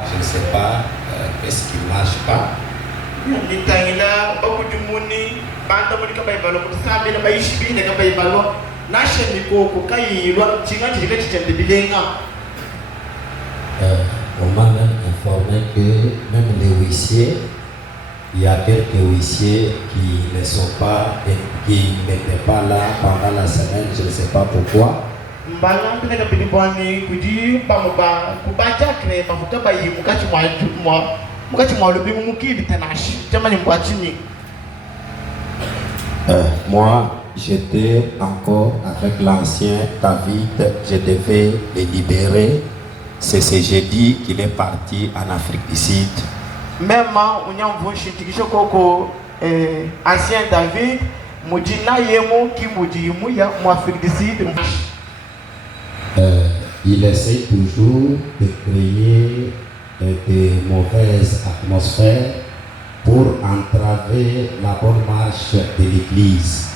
Je ne sais pas qu'est-ce qui ne marche pas. On m'a même informé que même les huissiers, il y a quelques huissiers qui ne sont pas, qui n'étaient pas là pendant la semaine, je ne sais pas pourquoi. Moi, j'étais encore avec l'ancien David, je devais les libérer. C'est ce jeudi qu'il est parti en Afrique du Sud. Même ancien David, il essaie toujours de créer de mauvaises atmosphères pour entraver la bonne marche de l'Église.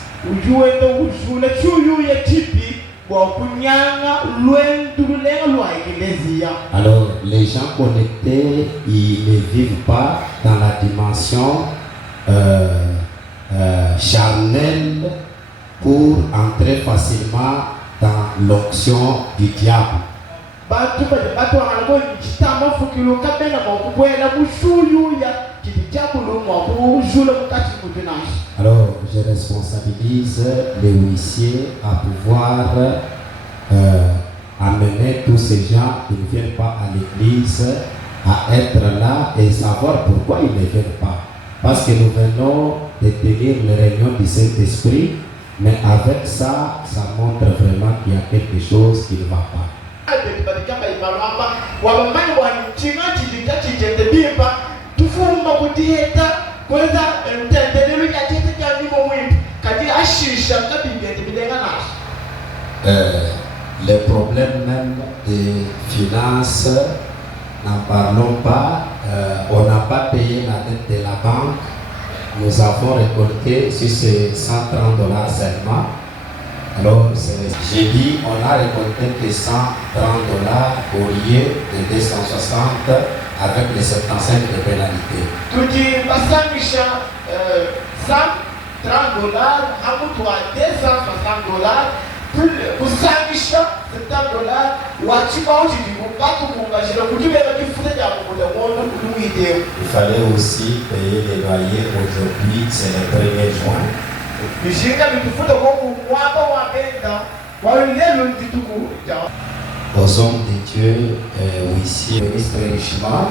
Alors, les gens connectés, ils ne vivent pas dans la dimension charnelle pour entrer facilement dans l'onction du diable. Alors, je responsabilise les huissiers à pouvoir amener tous ces gens qui ne viennent pas à l'église à être là et savoir pourquoi ils ne viennent pas. Parce que nous venons de tenir les réunions du Saint-Esprit, mais avec ça, ça montre vraiment qu'il y a quelque chose qui ne va pas. Les problèmes même des finances, n'en parlons pas. On n'a pas payé la dette de la banque. Nous avons récolté sur ces $130 seulement. Alors, j'ai dit, on a récolté que $130 au lieu de 260 avec les 75 de pénalité. $130, il fallait aussi payer les loyers aujourd'hui, c'est le 1er juin. Aux hommes de Dieu, huissiers, ministre richement.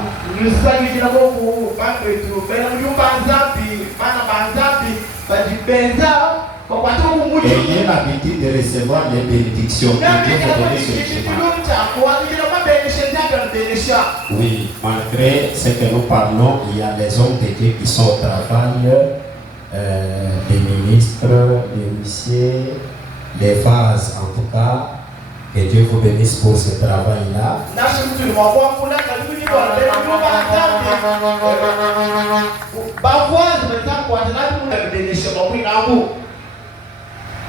Ayez l'habitude de recevoir les bénédictions que Dieu vous donne sur le chemin. Oui, malgré ce que nous parlons, il y a des hommes de Dieu qui sont au travail, les ministres, les huissiers, les phases en tout cas. Que Dieu vous bénisse pour ce travail-là.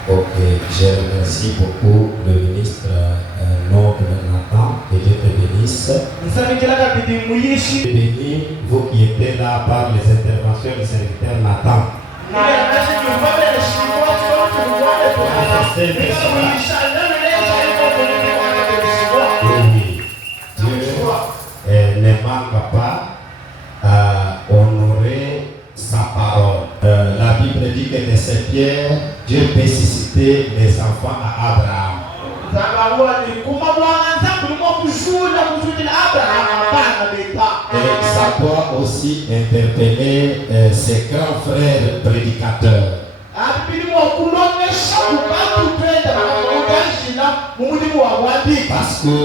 Ok, je remercie beaucoup le ministre Noble Nathan, que Dieu te bénisse. Bénis vous qui étiez là par les interventions du serviteur Nathan. Dieu ne manque pas à honorer sa parole. La Bible dit que de ces pierres, Dieu peut susciter des enfants à Abraham. Et ça doit aussi interpeller ses grands frères prédicateurs. Parce que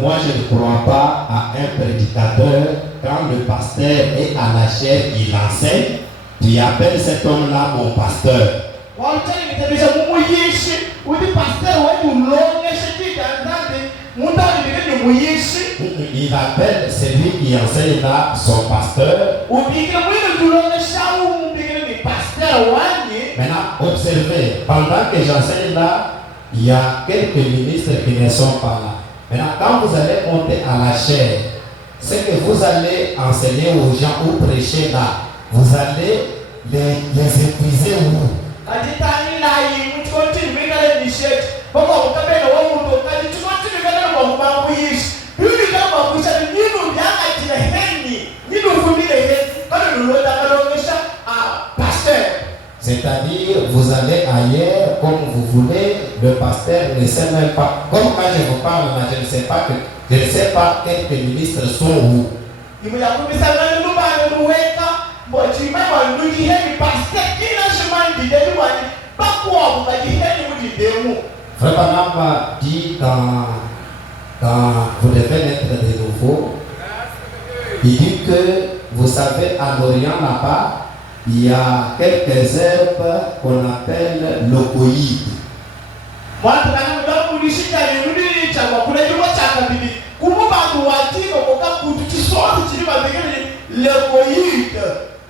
moi je ne crois pas à un prédicateur quand le pasteur est à la chair, il enseigne, tu appelles cet homme-là mon pasteur. Il appelle celui qui enseigne là son pasteur. Maintenant, observez, pendant que j'enseigne là, il y a quelques ministres qui ne sont pas là. Maintenant, quand vous allez monter à la chair, ce que vous allez enseigner aux gens ou prêcher là, vous allez les épuiser où? C'est-à-dire, vous allez ailleurs comme vous voulez, le pasteur ne sait même pas. Comme quand je vous parle, je ne sais pas quelques ministres sont où. Frère Branham dit quand vous devez naître de nouveau, il dit que vous savez, en Orient là-bas, il y a quelques herbes qu'on appelle locoïdes.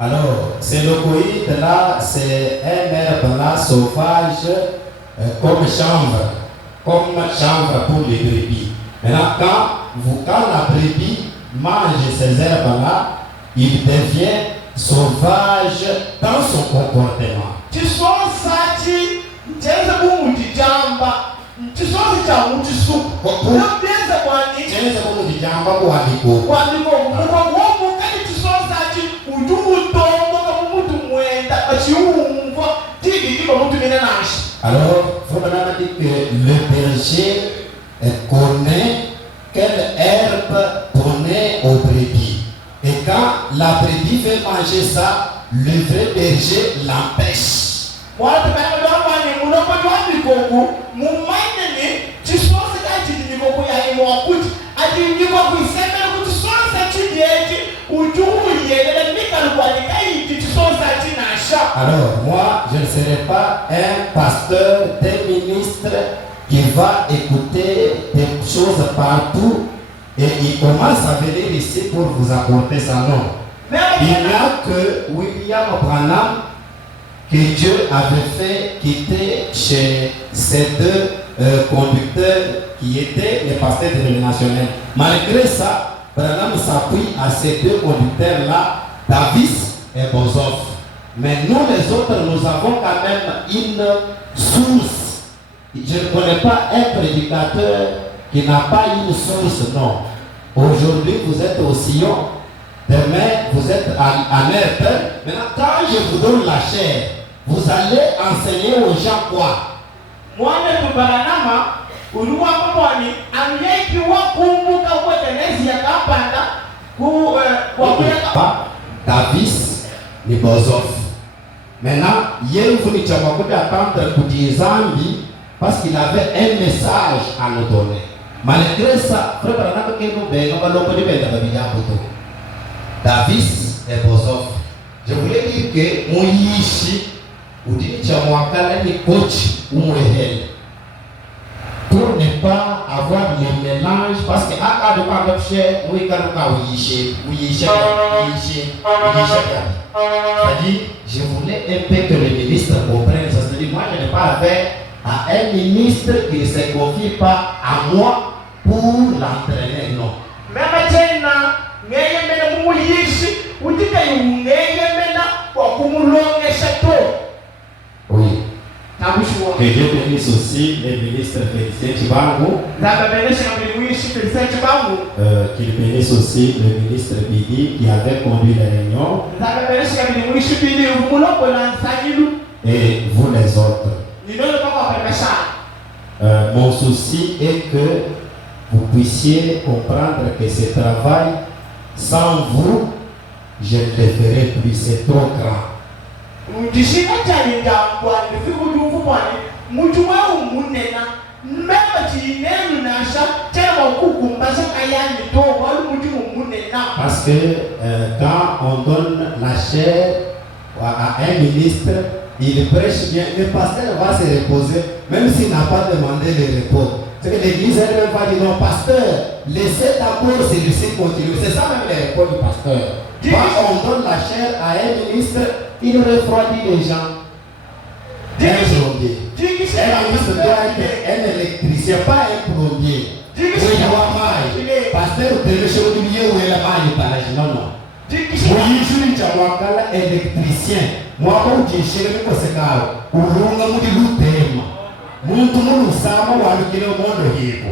Alors, ces locoïdes là, c'est un herbe là sauvage comme chanvre pour les brebis. Maintenant, quand la brebis mange ces herbes là, il devient sauvage dans son comportement. Alors, il faut dire que le berger connaît quelle herbe donner aux brebis. Et quand la brebis veut manger ça, le vrai berger l'empêche. Alors, moi, je ne serai pas un pasteur, un ministre qui va écouter des choses partout et il commence à venir ici pour vous apporter ça. Non. Il n'y a que William Branham que Dieu avait fait quitter chez ces deux conducteurs qui étaient les pasteurs dénominationnels. Malgré ça, Branham s'appuie à ces deux conducteurs-là, Davis et Bozoff. Mais nous les autres, nous avons quand même une source. Je ne connais pas un prédicateur qui n'a pas une source, non. Aujourd'hui, vous êtes au sillon. Demain, vous êtes à Merton. Maintenant, quand je vous donne la chair, vous allez enseigner aux gens quoi? Davis ni Bozoff. Maintenant, hier vous n'étiez pas attendre pour dire Zambi parce qu'il avait un message à nous donner. Malgré ça, frère Branham que nous ben, on va Davis et Bozoff. Je voulais dire que mon yishi ou dit que moi quand les coach ou pour ne pas avoir les mélanges parce que à de pas cher oui quand on yishi c'est-à-dire je voulais un peu que le ministre comprenne ça, c'est-à-dire moi je n'ai pas affaire à un ministre qui ne se confie pas à moi pour l'entraîner, non. Oui. Que Dieu bénisse aussi les ministres Félicien Chibango. Qu'il bénisse aussi le ministre Bidi qui avait conduit la réunion. Et vous les autres. Mon souci est que vous puissiez comprendre que ce travail, sans vous, je ne le ferai plus, c'est trop grand. Parce que quand on donne la chair à un ministre, il prêche bien, le pasteur va se reposer, même s'il n'a pas demandé le repos. C'est que l'église elle va dire non, pasteur, laissez d'abord celui-ci continuer. C'est ça même le repos du pasteur. Quand on donne la chair à un ministre, il refroidit les gens. Un plombier. Un ministre doit être un électricien, pas un plombier. Par pasteur uteleshe udiye wela mayi palaji non. Muyishuri chamwakala électricien. Mwako ujishire miko sekao. Urunga mudi lutema. Muntu munu sama walukile mondo hipo.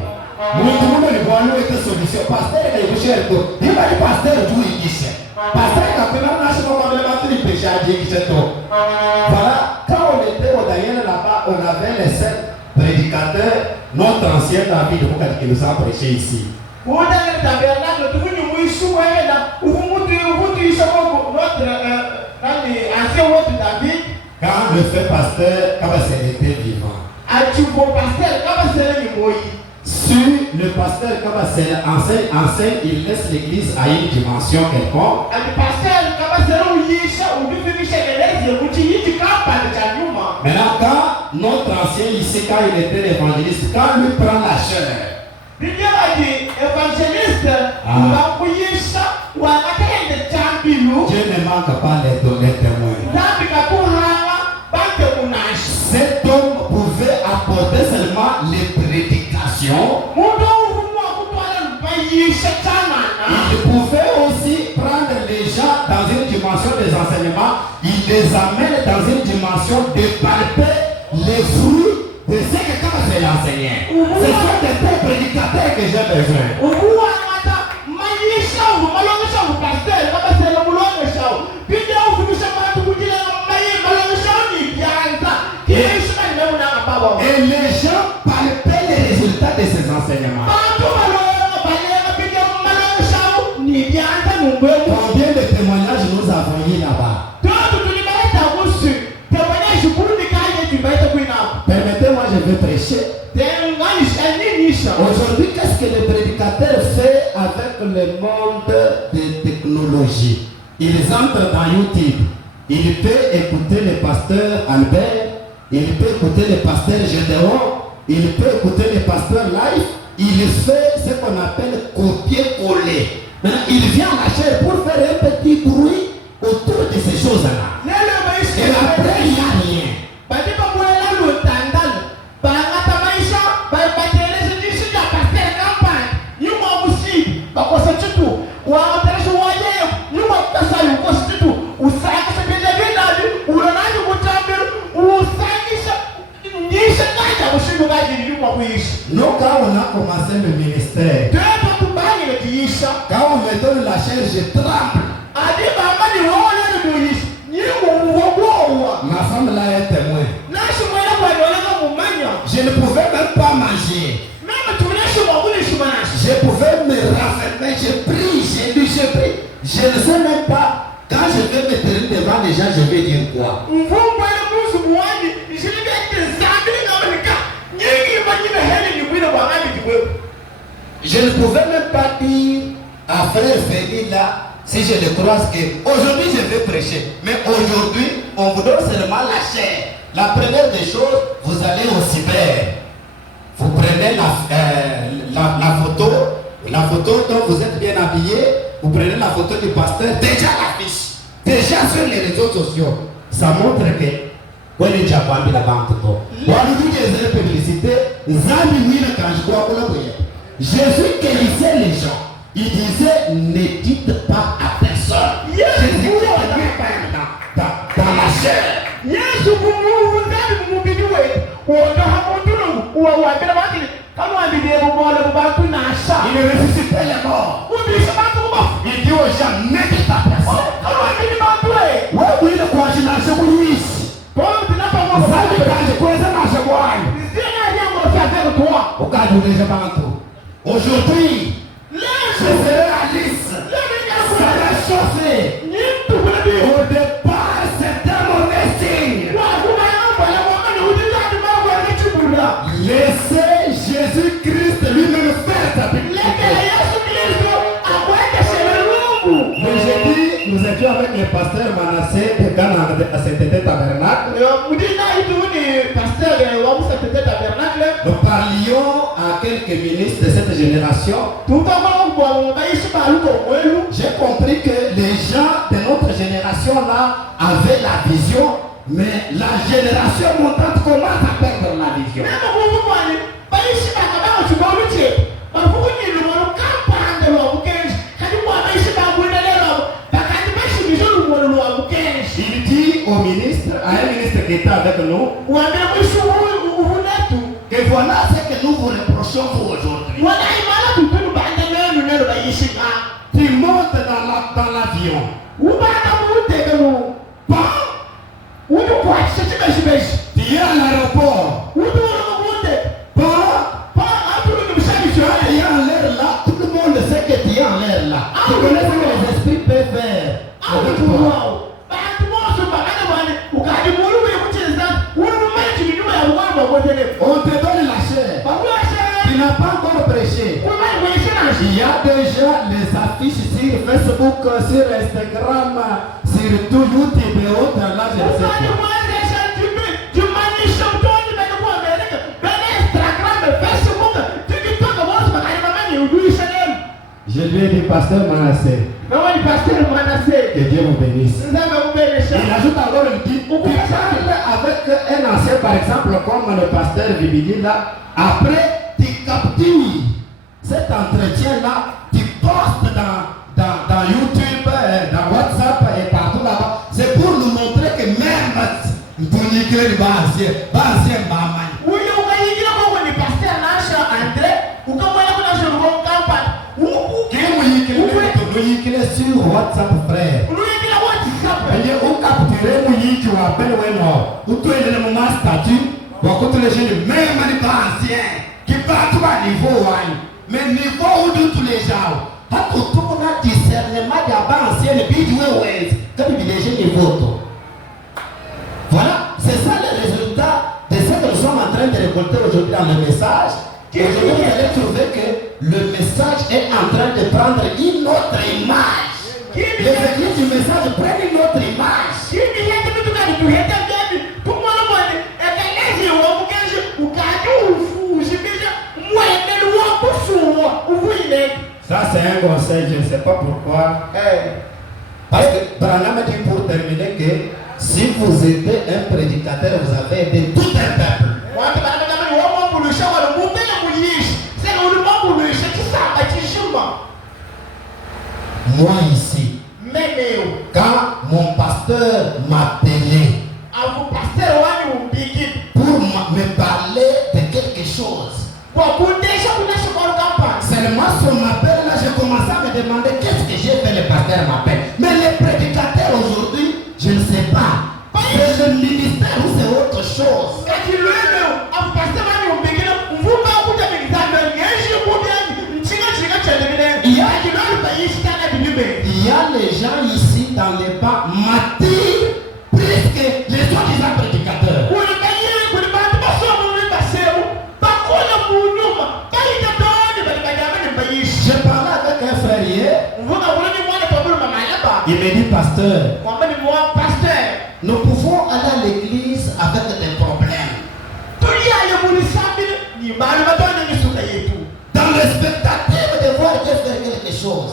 Muntu munu ni wanu ete solution. Pasteur ka yikushire to. Hima ni pasteur tu ikishe. Pasteur ka pena nashi kwa mbele maturi pesha aji ikishe to. Voilà. Quand on était au Daniel là-bas, on avait les 7 prédicateurs, notre ancien David qui nous a prêché ici. Quand le fait pasteur, Kabasel était vivant. Si le pasteur Kabasel enseigne, il laisse l'église à une dimension quelconque. Maintenant, quand notre ancien ici, quand il était évangéliste, quand lui prend la chair, il Dieu ne manque pas les témoins. Cet homme pouvait apporter seulement les prédications. Il pouvait aussi prendre les gens dans une dimension des enseignements. Il les amène dans une dimension de palper les fruits de ce que quand c'est l'enseignant. Ce sont des prédicateurs que j'ai besoin. Et les gens palpaient les résultats de ces enseignements. Combien de témoignages nous avons eu là-bas? Permettez-moi, je vais prêcher. Aujourd'hui, qu'est-ce que le prédicateur fait avec le monde de technologie? Ils entrent dans YouTube. Il peut écouter le pasteur Albert, il peut écouter le pasteur Gédéon, il peut écouter le pasteur live. Il fait ce qu'on appelle copier-coller. Maintenant, il vient à la chair pour faire un petit bruit autour de ces choses-là. Et après, il n'y a rien. Nous, quand on a commencé le ministère, quand on me donne la chair, je tremble. Ma femme là est témoin. Je ne pouvais même pas manger. Je pouvais me raffermer, je prie, je prie. Je ne sais même pas, quand je vais me tenir devant les gens, je vais dire quoi. Je ne pouvais même pas dire à frère Félix là, si je le croise, qu'aujourd'hui je vais prêcher. Mais aujourd'hui, on vous donne seulement la chair. La première des choses, vous allez au cyber. Vous prenez la photo dont vous êtes bien habillé. Vous prenez la photo du pasteur, déjà l'affiche. Déjà sur les réseaux sociaux. Ça montre que quand les Japon la banque, des publicités, Jésus guérissait les gens. Il disait, ne dites pas à personne. Jésus dans la chair. Il ressuscitait les morts. Il dit aux gens, ne dites pas à personne. Oui, le courage aujourd'hui, je serai à Nice. Ça va chauffer. Au départ, c'était mauvais signe. Laissez Jésus-Christ lui-même faire sa publicité. Mais j'ai dit, nous étions avec le pasteur Manassé de Ghana à Saint-Étienne Tabernacle. Nous parlions à quelques ministres de cette génération. J'ai compris que les gens de notre génération-là avaient la vision, mais la génération montante commence à perdre la vision. au ministre, à un ministre qui était avec nous, que voilà ce que nous vous reprochons pour aujourd'hui. Tu montes dans l'avion. Tu es à l'aéroport. Tu es en l'air là. Tout le monde sait que tu es en l'air là. Tu connais ce que les esprits peuvent faire avec toi. On te donne la chair. Tu n'as pas encore prêché. Il y a déjà les affiches sur Facebook, sur Instagram, sur tout YouTube et autres. Là, je ne sais pas. Je lui ai dit, pasteur Manassé, que Dieu vous bénisse. Il ajoute encore une petite. Tu parles avec un ancien, par exemple, comme le pasteur Vibidi là. Après, tu captures cet entretien-là, tu postes dans YouTube, dans WhatsApp et partout là-bas. C'est pour nous montrer que même pour niquer le ancien, sur WhatsApp, frère. On capture Mouyiki ou appelle Weno. Ou toi, il est mon statut. Bon, quand les jeunes, même les anciens, qui partent à niveau, mais niveau où tous les gens. Quand on a discernement d'ancien, et puis comme les jeunes les votent. Voilà, c'est ça le résultat de ce que nous sommes en train de récolter aujourd'hui dans le message. Aujourd'hui, vous allez trouver que le message est en train de prendre une autre image. Les églises du message prennent une autre image. Ça c'est un conseil, je ne sais pas pourquoi. Parce que Branham dit pour terminer que si vous êtes un prédicateur, vous avez aidé tout un peuple. Moi ici, quand mon pasteur m'appelait pour me parler de quelque chose, seulement son appel là, j'ai commencé à me demander qu'est-ce que j'ai fait, le pasteur m'appelle. Mais les prédicateurs aujourd'hui, je ne sais pas. C'est le ministère ou c'est autre chose. Il y a les gens ici dans les bas m'attirent plus que les soi-disant prédicateurs. Je parlais avec un frère hier. Il me dit, pasteur, nous pouvons aller à l'église avec des problèmes. Dans l'expectative de voir Dieu faire quelque chose.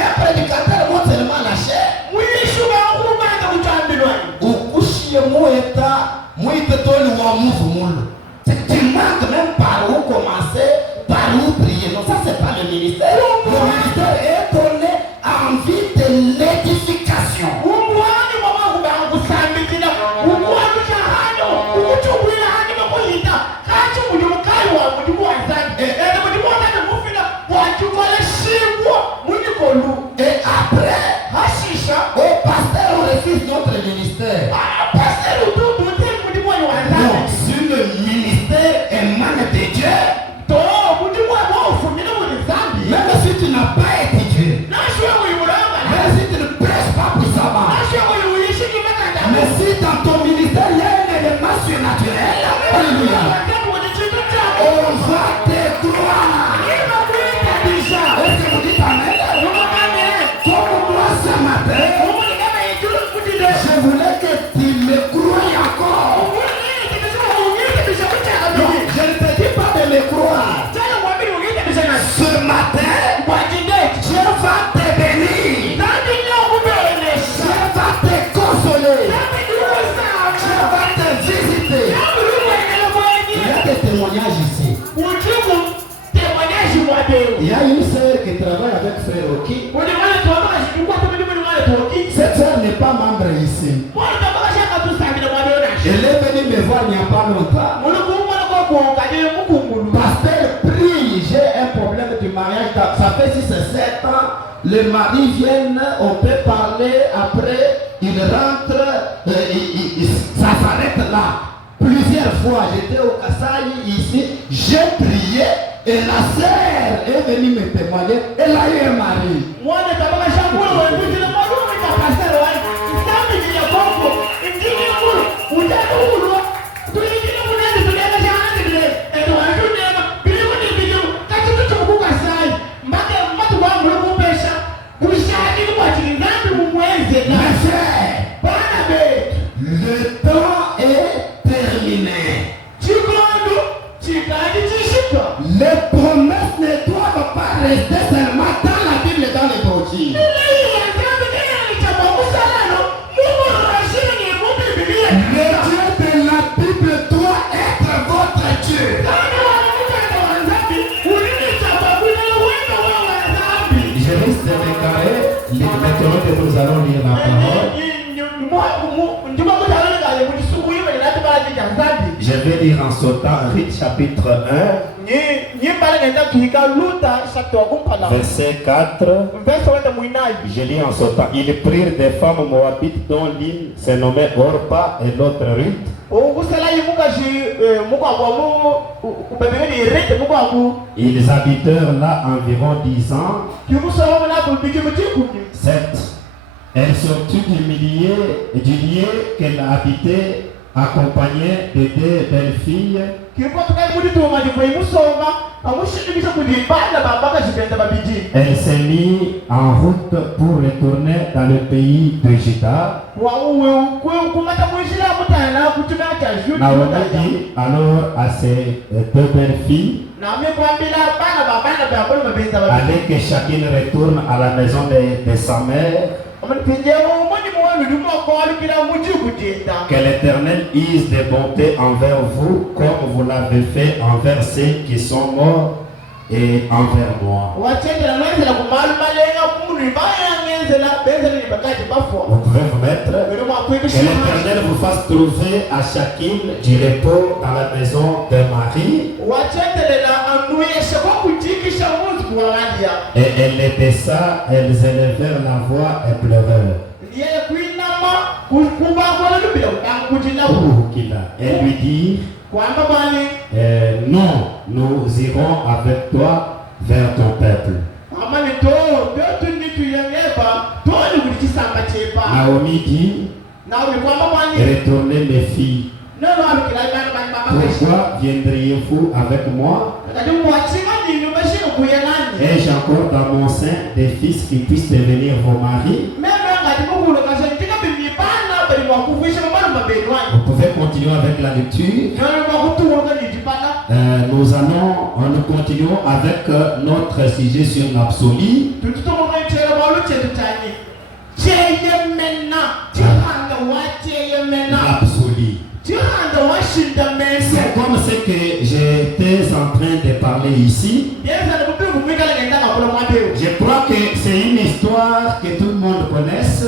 Un prédicateur montre seulement la chair. Tu manques même par où commencer, par où prier. Non, ça c'est pas le ministère. Le ministère est donné en vue de l'édification. Et après, au pasteur on refuse notre ministère. Non, si le ministère est mal 7 ans, le mari vient, on peut parler, après, il rentre, ça s'arrête là. Plusieurs fois, j'étais au Kasaï ici, j'ai prié et la sœur est venue me témoigner, elle a eu un mari. Le temps est terminé. Les promesses ne doivent pas rester seulement dans la Bible et dans les brochures. Le Dieu de la Bible doit être votre Dieu. Je risque de m'égarer maintenant que nous allons lire la parole. Je vais lire en sautant Rite chapitre 1, verset 4. Je lis en sautant. Ils prirent des femmes moabites dont l'une se nommait Orpa et l'autre Ruth. Ils habitèrent là environ 10 ans. 7. Elle sortit du lieu qu'elle habitait, accompagnée de 2 belles filles. Elle s'est mise en route pour retourner dans le pays de Juda. Naomi dit alors à ses 2 belles filles, allez que chacune retourne à la maison de sa mère. Que l'Éternel use de bonté envers vous, comme vous l'avez fait envers ceux qui sont morts et envers moi. Vous pouvez vous mettre. Que l'Éternel vous fasse trouver à chacune du repos dans la maison de Marie. Et elle les baissa, elles élevèrent la voix et pleurèrent. Elle lui dit, non, nous irons avec toi vers ton peuple. Naomi dit, retournez mes filles. Pourquoi viendriez-vous avec moi? Ai-je encore dans mon sein des fils qui puissent devenir vos maris? Vous pouvez continuer avec la lecture. Nous continuons avec notre sujet sur l'absolu. L'absolu. C'est comme ce que j'étais en train de parler ici. Je crois que c'est une histoire que tout le monde connaisse.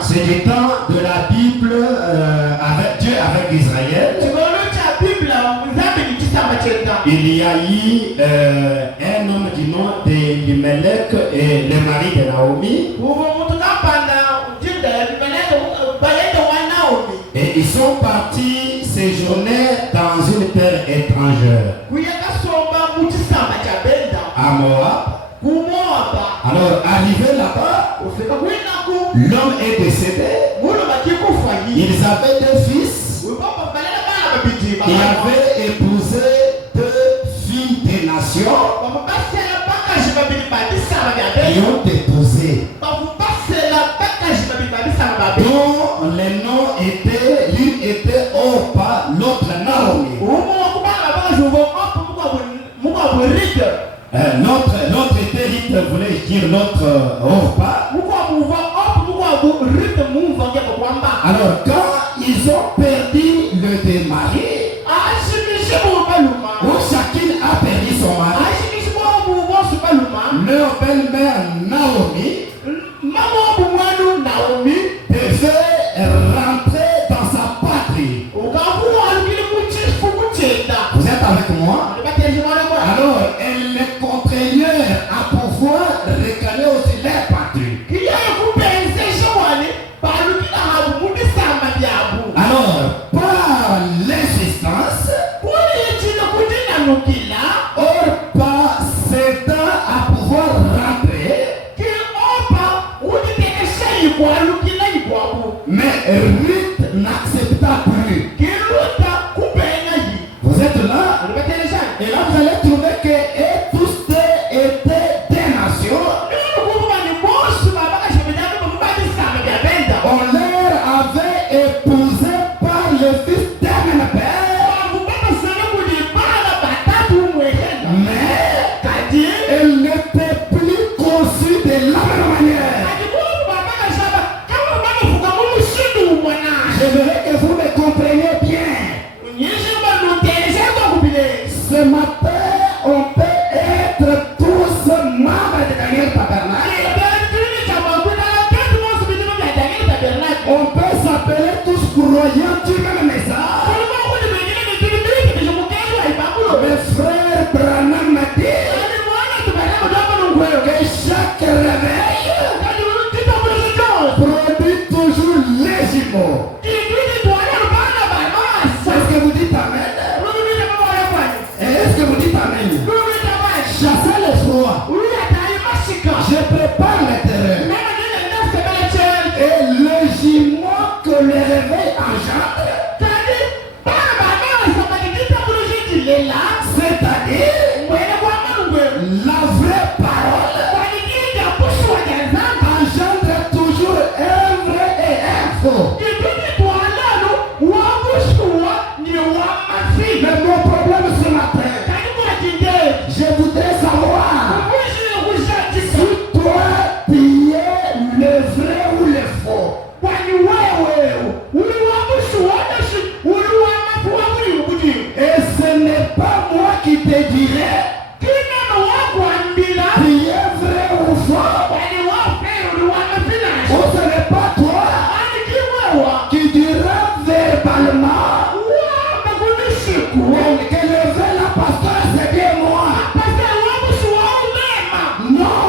C'est du temps de la Bible avec Dieu, avec Israël. Il y a eu un homme du nom d'Elimelech et le mari de Naomi. Et ils sont partis séjourner dans une terre étrangère, à Moab. Alors, arrivé là-bas, l'homme est décédé. Ils avaient 2 fils. Ils avaient épousé 2 filles des nations. Ils ont épousé. Dont les noms étaient, l'une était Orpa, l'autre Naomi. L'autre était Ruth, voulais dire l'autre Orpa. Alors quand ils ont perdu le démarré, où chacune a perdu son mari, leur belle-mère Naomi devait rentrer dans sa patrie. Vous êtes avec moi? Alors elle les contraignait Ruth n'accepta plus. Vous êtes là? Et là, vous allez trouver que tous étaient des nations. On leur avait épousé par le fils d'Amenapère. Mais elle n'était plus conçue de la même manière. J'aimerais que vous me compreniez bien. Ce matin, on peut être tous membres de Daniel Tabernacle. On peut s'appeler tous croyants du même message. Mais frère Branham m'a dit que chaque réveil produit toujours les jumeaux. Est-ce que vous dites amen? Est-ce que vous dites amen? Chassez le froid. Je prépare le terrain. Et le jumeau que le réveil engendre, c'est-à-dire la vraie parole, engendre toujours un vrai et un faux. Mais mon problème ce matin, je voudrais savoir si toi tu es le vrai ou le faux. Et ce n'est pas moi qui te dirai tu es vrai ou faux. Ou ce n'est pas toi qui dira verbalement que le vrai la pasteur c'est bien moi. Non,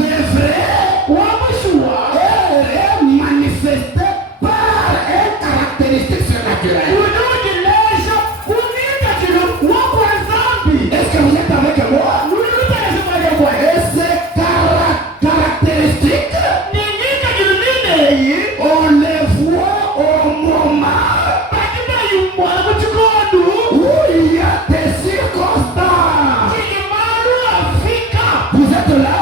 le vrai est manifesté par une caractéristique surnaturelle. Est-ce que vous êtes avec moi? Et ces caractéristiques, on les voit au moment où il y a des circonstances. Vous êtes là?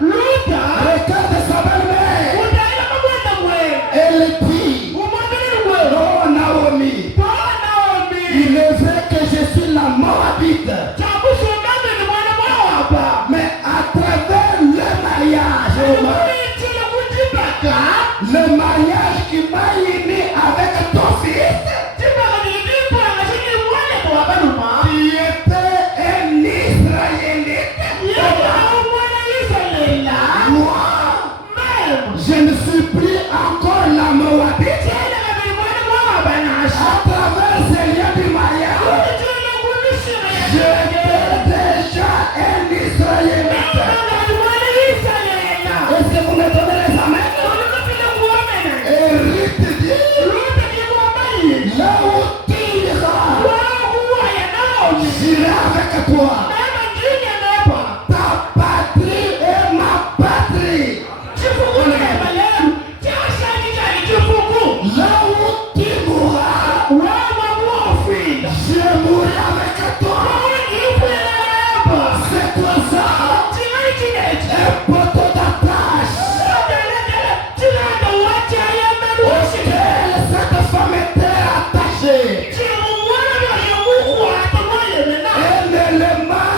Regarde sa belle-mère. Elle dit, oh Naomi, il est vrai que je suis la Moabite. Mais à travers le mariage qui m'a uni avec ton fils, qui était un Israélite. Moi, je ne suis plus encore la Moabite. À travers ce lien du mariage, j'étais déjà un Israélite. Est-ce que vous me donnez les amens? Et Ruth dit, là où tu iras, j'irai avec toi. Ta patrie est ma patrie. Là où tu mourras, je mourrai avec toi. C'est quoi ça? Un poteau d'attache auquel cette femme était attachée. Un élément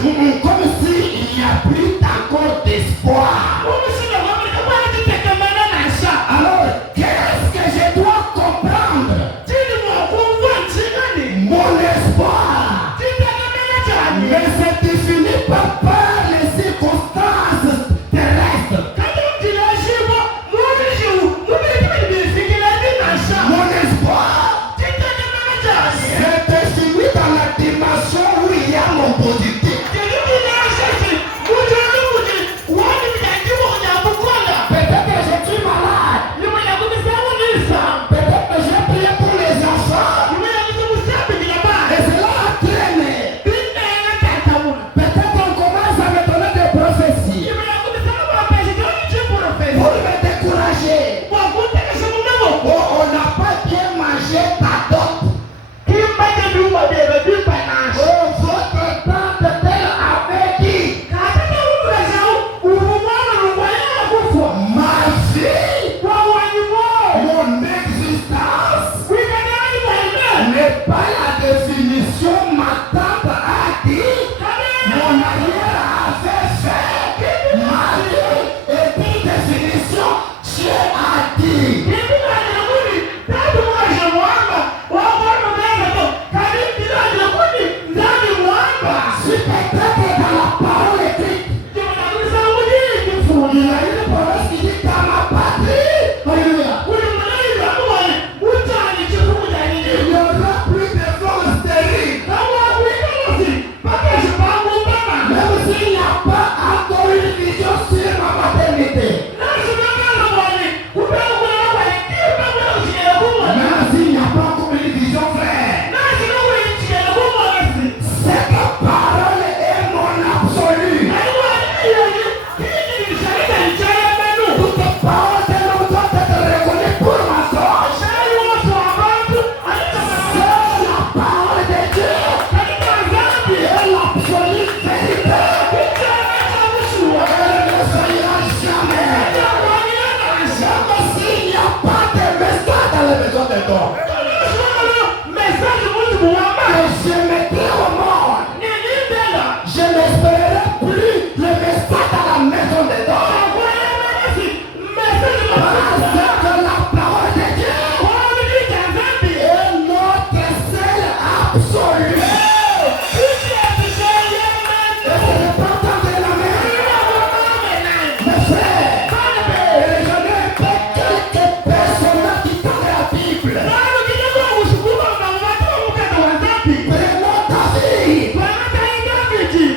Comme s'il n'y a plus encore d'espoir. Alors, qu'est-ce que je dois comprendre? Mon espoir ne se définit pas par les circonstances terrestres. Mon espoir se définit dans la dimension où il y a mon positif. Peut-être que je suis malade. Peut-être que j'ai prié pour les enfants. Et cela a traîné. Peut-être qu'on commence à me donner des prophéties pour me décourager. Oh, on n'a pas bien mangé ta dot. Oh, votre tante-telle avait dit. Ma vie, mon existence n'est pas la définition. Ma tante a dit. Mon arrière avait fait. Ma vie est une définition. Dieu a dit. Si peut-être dans la parole écrite, il y a une promesse qui dit dans ma patrie, alléluia, il n'y aura plus de femmes stériles. Même s'il n'y a pas encore une vision sur ma maternité. Même s'il n'y a pas encore une vision vraie. Cette parole est mon absolu. Toute parole de l'homme doit être reconnue pour ma soeur. C'est la parole de Dieu et l'absolue vérité. Elle ne faillira jamais. Même s'il n'y a pas de message dans la maison de Dieu. Et je mettrai au monde. Je n'espérerai plus le message dans la maison de Dieu. Parce que la parole de Dieu est notre seul absolu. Et c'est le partant de la main. Mes frères, et je n'ai pas quelques personnes qui dans la Bible. Prenons David.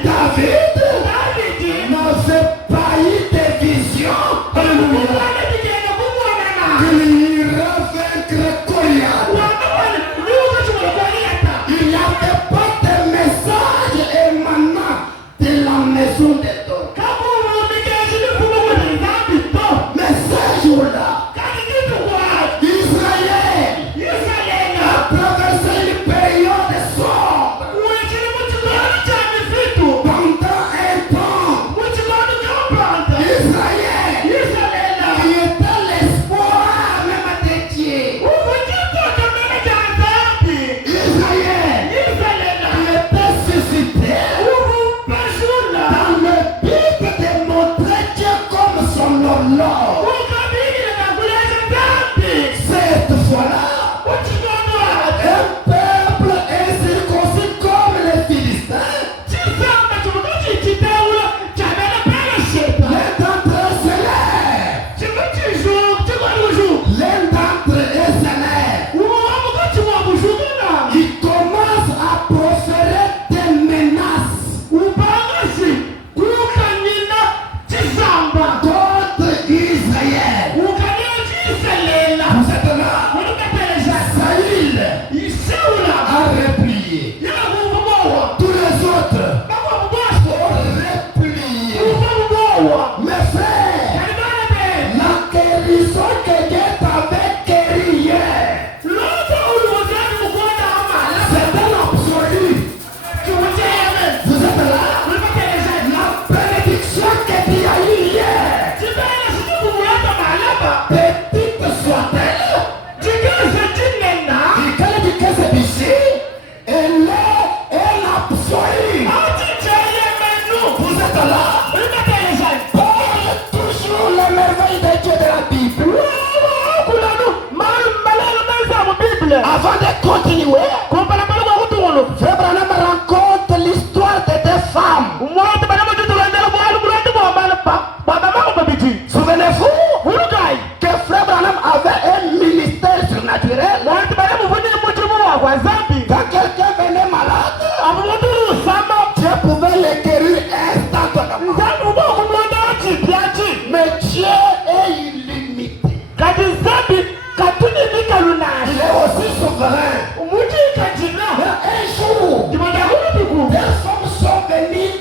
David n'avait pas eu de vision. Alléluia. Il ira vaincre Goliath. Il n'y avait pas de message émanant de la maison de Dieu. Mais ce jour-là, Israël a traversé une période sombre. Pendant un temps, Israël, qui était l'espoir même de Dieu. Israël, qui était suscité dans le but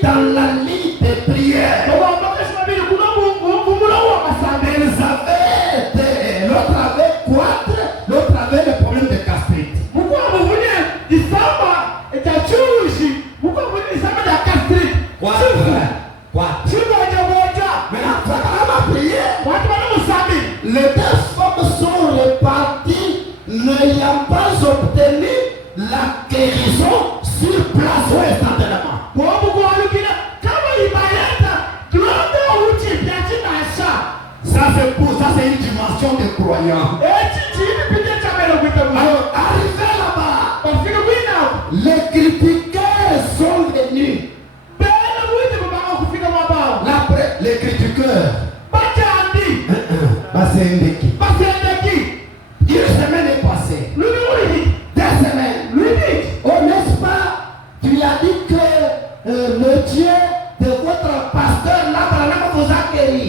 dans la ligne de prière. Ils avaient l'autre avait quatre, l'autre avait le problème de gastrite. Les deux femmes sont reparties n'ayant pas obtenu la guérison sur place ou instantanément. Ça c'est une dimension de croyants. Alors arrivé là-bas, les critiqueurs sont venus. Les critiqueurs. Une semaine est passée. 2 semaines. Oh, n'est-ce pas? Tu as dit que le Dieu de votre pasteur là-bas vous a guéri.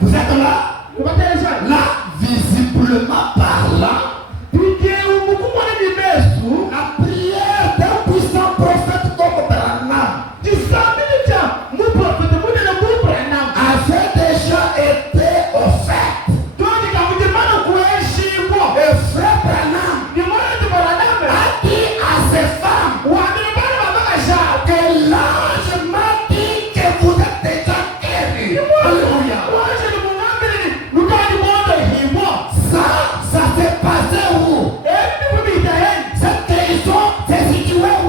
Vous êtes là? Là, visiblement parlant, la prière d'un puissant prophète comme Branham avait déjà été offerte. Et frère Branham a dit à ses femmes que l'ange m'a dit que vous êtes déjà guéris. Alléluia. Ça s'est passé où? Cette guérison s'est située où?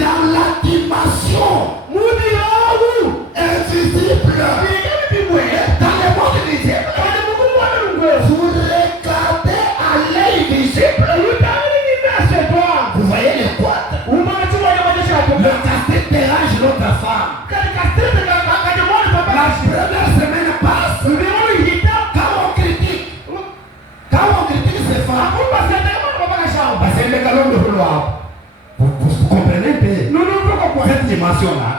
Dans la dimension invisible. Dans le monde visible. Vous regardez à l'œil visible. Vous voyez les quatres. Le casse-tête dérange l'autre femme. La première semaine passe. Quand on critique ces femmes, c'est le galon de vouloir. Vous comprenez un peu cette dimension-là?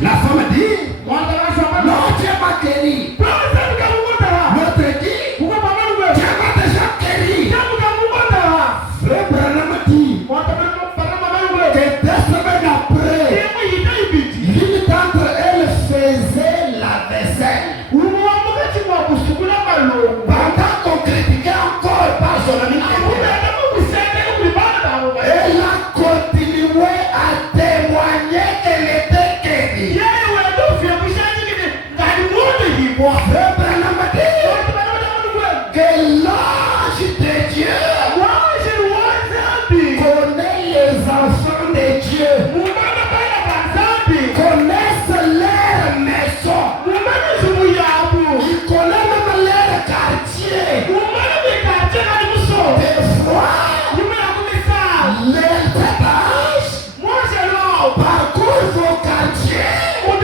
La femme dit, non, Dieu m'a guéri. L'autre dit, Dieu m'a déjà guéri. Frère Branham dit que 2 semaines après, l'une d'entre elles faisait la vaisselle. Pendant qu'on critiquait encore par son ami, elle a continué à témoigner qu'elle était guérie. Frère Branham dit que l'ange de Dieu connaît les enfants de Dieu, connaissent leur maison, il connaît même leur quartier. Des fois, les têtes parcourent vos quartiers pour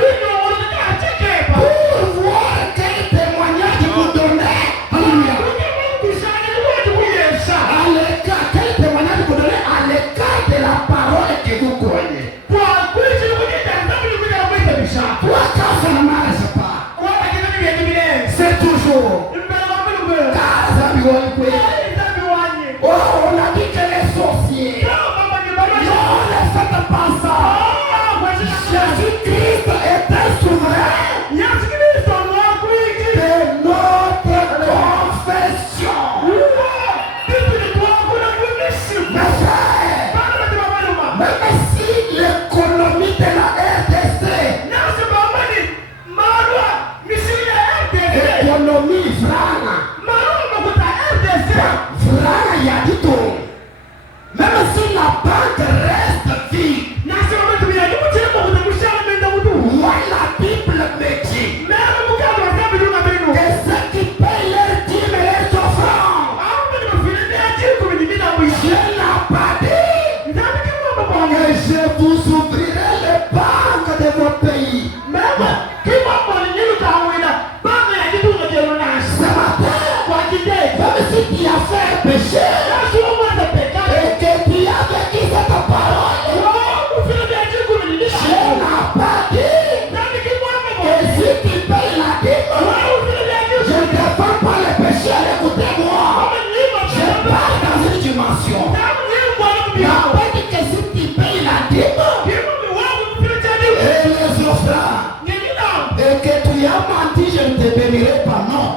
voir quel témoignage vous donnez. Alléluia. À l'écart, quel témoignage vous donnez à l'écart de la parole que vous croyez. Toi, quand ça ne marche pas, c'est toujours. Car ça me oh, on a dit que les sorciers, non, les faites pas ça. Jésus-Christ est un souverain de notre confession. bénirai pas, non.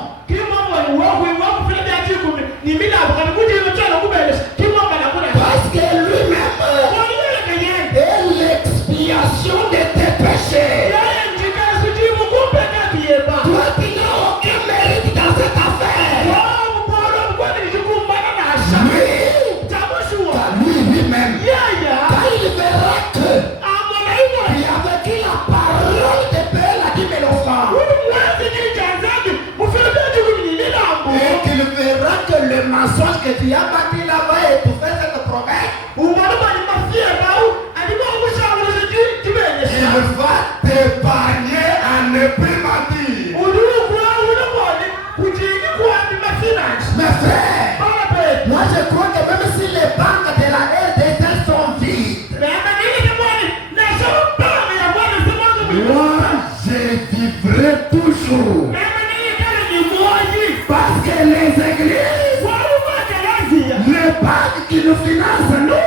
Parce que lui-même est l'expiation de tes péchés. Toi, tu n'as aucun mérite dans cette affaire. Lui-même, quand il verra que il a vécu la parole de Père a dit mais l'enfant, et qu'il verra que le mensonge que tu as bâti là-bas et tu fais cette promesse, il va t'épargner à ne plus mentir. Mes frères, moi je crois que même si les banques de la RDC sont vides, moi je vivrai toujours. Parce que les églises, les banques qui nous financent, nous,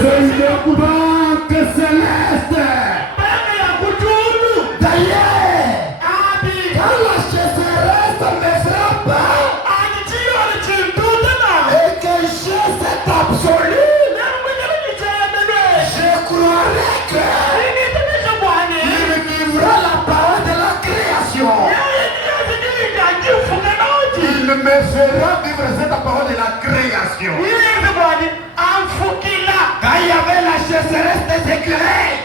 c'est une banque céleste. D'ailleurs, quand la sécheresse me frappe et que j'ai cet absolu, je croirais que il vivra la parole de la création. Il me fera vivre cette parole de la création. Quand il y avait la sécheresse des éclairs,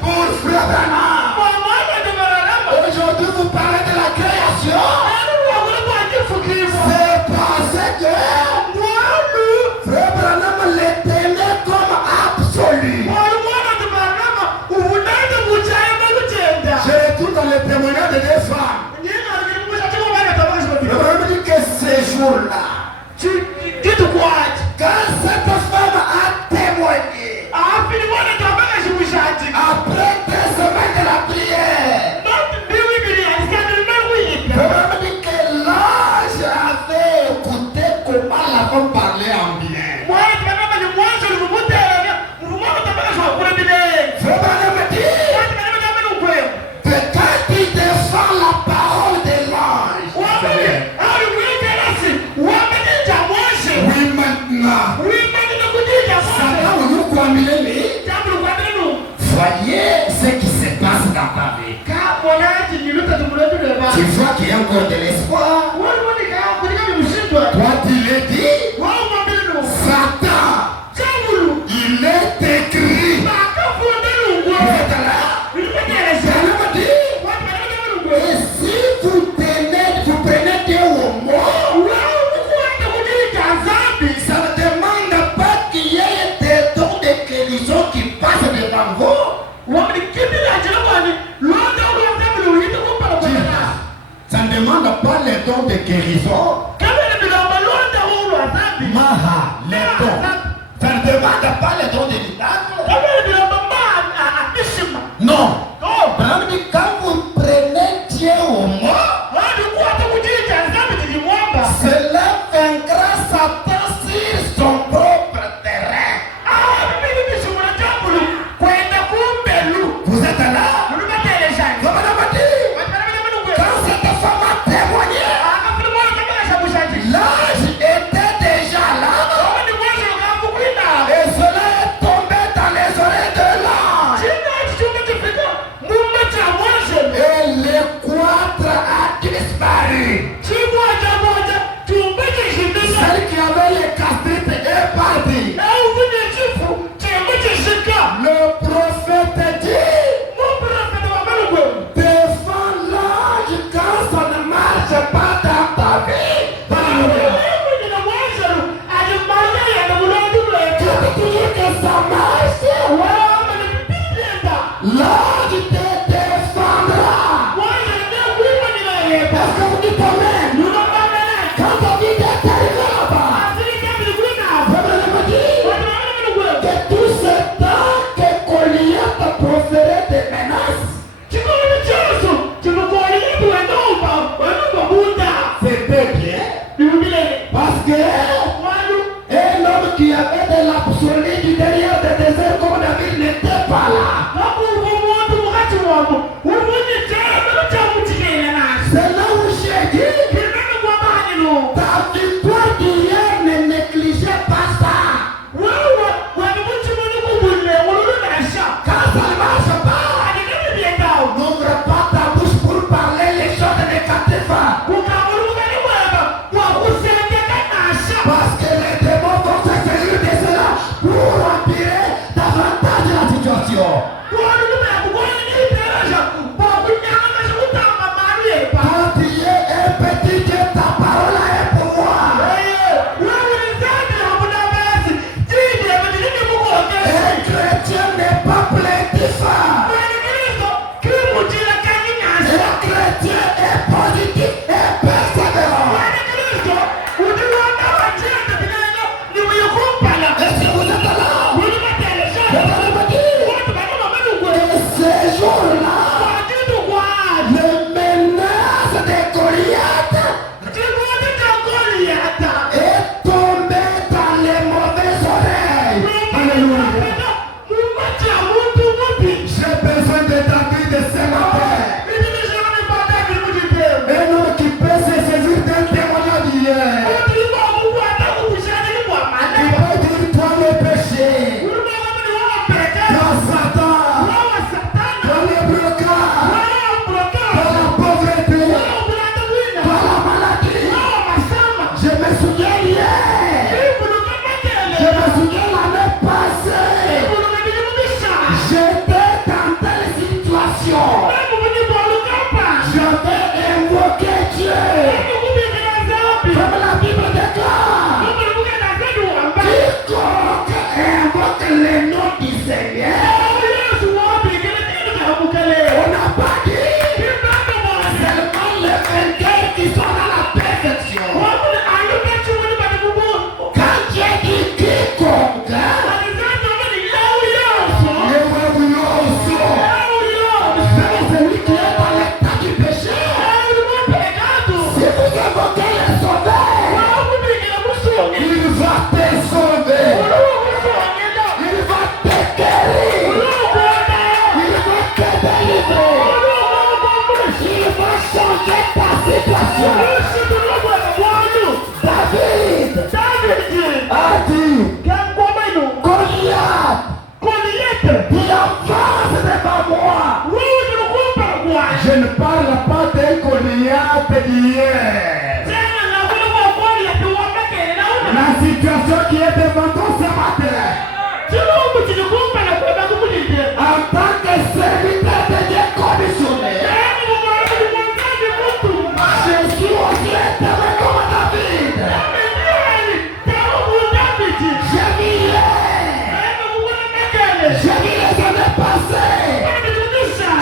pour Frère Branham, aujourd'hui vous parlez de la création. C'est parce que Frère Branham le tenait comme absolu. J'ai tout dans le témoignage de deux femmes. Je veux dire que ces jours-là, quand cette femme a témoigné, après 2 semaines de la prière, je veux dire que là, j'avais écouté comment la femme parlait en bien. Frère Branham me dit que quand il défend la parole de l'ange, oui maintenant, Satan nous croit-il. Voyez ce qui se passe dans ta vie. Tu vois qu'il y a encore de l'espoir. Toi tu l'as dit, Satan, il est écrit. Vous êtes là? Et si vous prenez Dieu au mot, ça ne demande pas qu'il y ait des dons de guérison qui passent devant vous. Ça ne demande pas les dons de guérison. Maha, les dons. Ça ne demande pas les dons de miracles. Non. Quand vous prenez Dieu au mot, cela vaincra Satan sur son propre terrain. Vous êtes là? Quand cette femme a témoigné, l'ange était déjà là. Et cela est tombé dans les oreilles de l'ange. Et le quatre a disparu. Celle qui avait les castrites est partie. Le prophète dit, défends l'ange quand ça ne marche pas dans ta vie. Tu veux toujours que ça marche. L'ange te défendra. Parce que vous dites amen. Quand ta vie est arrivée là-bas, Frère me dit que tout ce temps que Goliath a proféré des menaces, c'était bien. Parce que un homme qui avait de l'absolu du derrière des déserts comme David n'était pas là. Parce que les démons vont se servir de cela pour empirer davantage la situation. Quand tu es un petit Dieu, ta parole est pour moi. Un chrétien n'est pas plaintif. Un chrétien est positif et persévérant. Est-ce que vous êtes là? Ces jours-là, les menaces de Goliath est tombé dans les mauvaises oreilles. Alléluia. J'ai besoin de David de ce matin. Un homme qui peut se saisir d'un témoignage d'hier. Il va dire toi le péché. Dans Satan. Dans le blocage. Dans la pauvreté. Dans la maladie. Je me souviens hier. Je me souviens l'année passée. J'étais dans telle situation. J'avais invoqué Dieu. Comme la Bible déclare. Quiconque invoque le nom du Seigneur. On n'a pas dit seulement les vainqueurs qui sont dans la perfection. Quand Dieu dit quiconque, c'est celui qui est dans l'état du péché. Si vous invoquez le Sauveur, il va te sauver. Il va te guérir. Il va te délivrer. Il va changer ta situation. David a dit Goliath, il avance devant moi. Je ne parle pas d'un Goliath d'hier. La situation qui est devant toi ce matin, en tant que serviteur de Dieu conditionné, je suis aussi éternel comme David. J'ai vu hier, j'ai vu les années passées,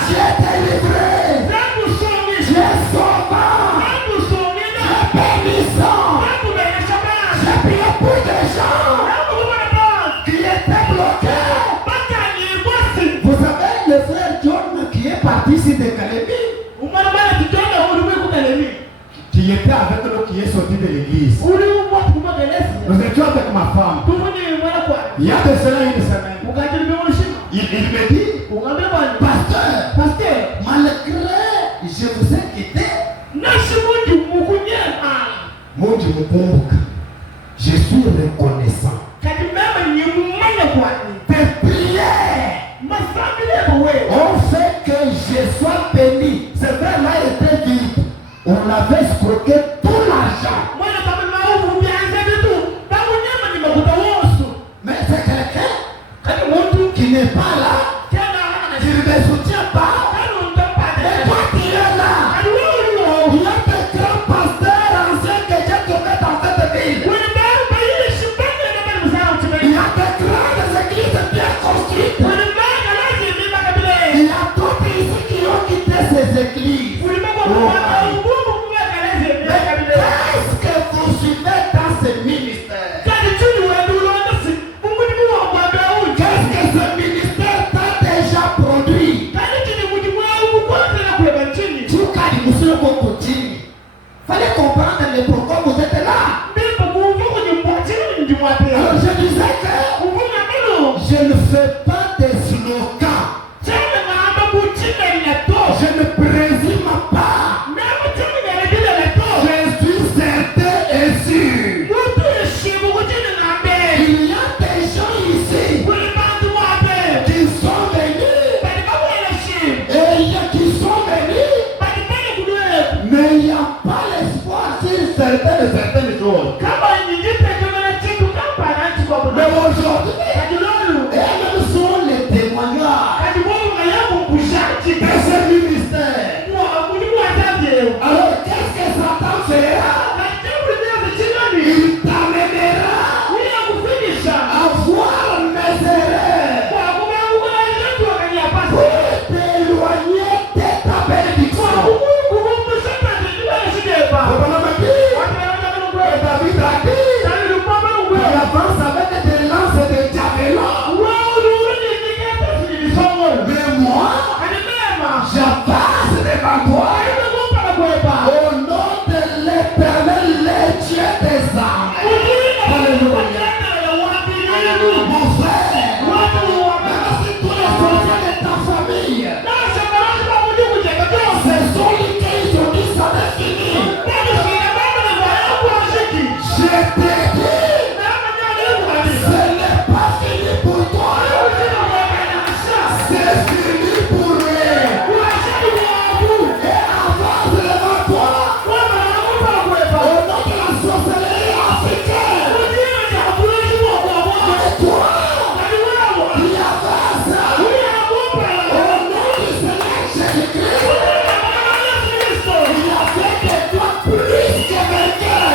j'ai délivré, j'ai sauvé, j'ai bénissant, j'ai prié pour des gens qui étaient bloqués. Vous savez, le frère John qui est parti ici de Kalemi, qui était avec nous, qui est sorti de l'église. Nous étions avec ma femme. Il y a de cela une semaine. Il me dit, pasteur, malgré je vous ai quitté, je suis reconnaissant. Tes prières ont fait que je sois béni. C'est vrai, là il était vide. On avait escroqué tout l'argent. Mais c'est quelqu'un qui n'est pas là, qui ne me soutient pas. Et toi qui es là, il y a des grands pasteurs anciens que j'ai tombés dans cette ville. Il y a des grandes églises bien construites. Il y a d'autres ici qui ont quitté ces églises. Qu'est-ce que vous suivez dans ce ministère? Qu'est-ce que ce ministère t'a déjà produit? Fallait comprendre le pourquoi vous êtes là. Alors je disais que je ne fais pas des slogans. Je ne présume pas. Je suis certain et sûr. Il y a des gens ici qui sont venus. Et il y a qui sont venus. Mais il n'y a pas certaines choses. Mais aujourd'hui, elles sont les témoignages de ce ministère. Alors, qu'est-ce que Satan fera? Il t'amènera à voir mes erreurs pour t'éloigner de ta bénédiction. David a dit, il avance avec des lances de javelot. Mais moi, j'avance devant toi. Au nom de l'Éternel, le Dieu des armées. Alléluia. Mon frère, même si tous les sorciers de ta famille, c'est celui qui ont dit ça n'est fini. Je te dis, ce n'est pas fini pour toi. C'est fini pour eux. Et avance devant toi. Au nom de la sorcellerie africaine. Et toi, qui avance. Au nom du Seigneur Jésus-Christ. Il a fait de toi plus que vainqueur.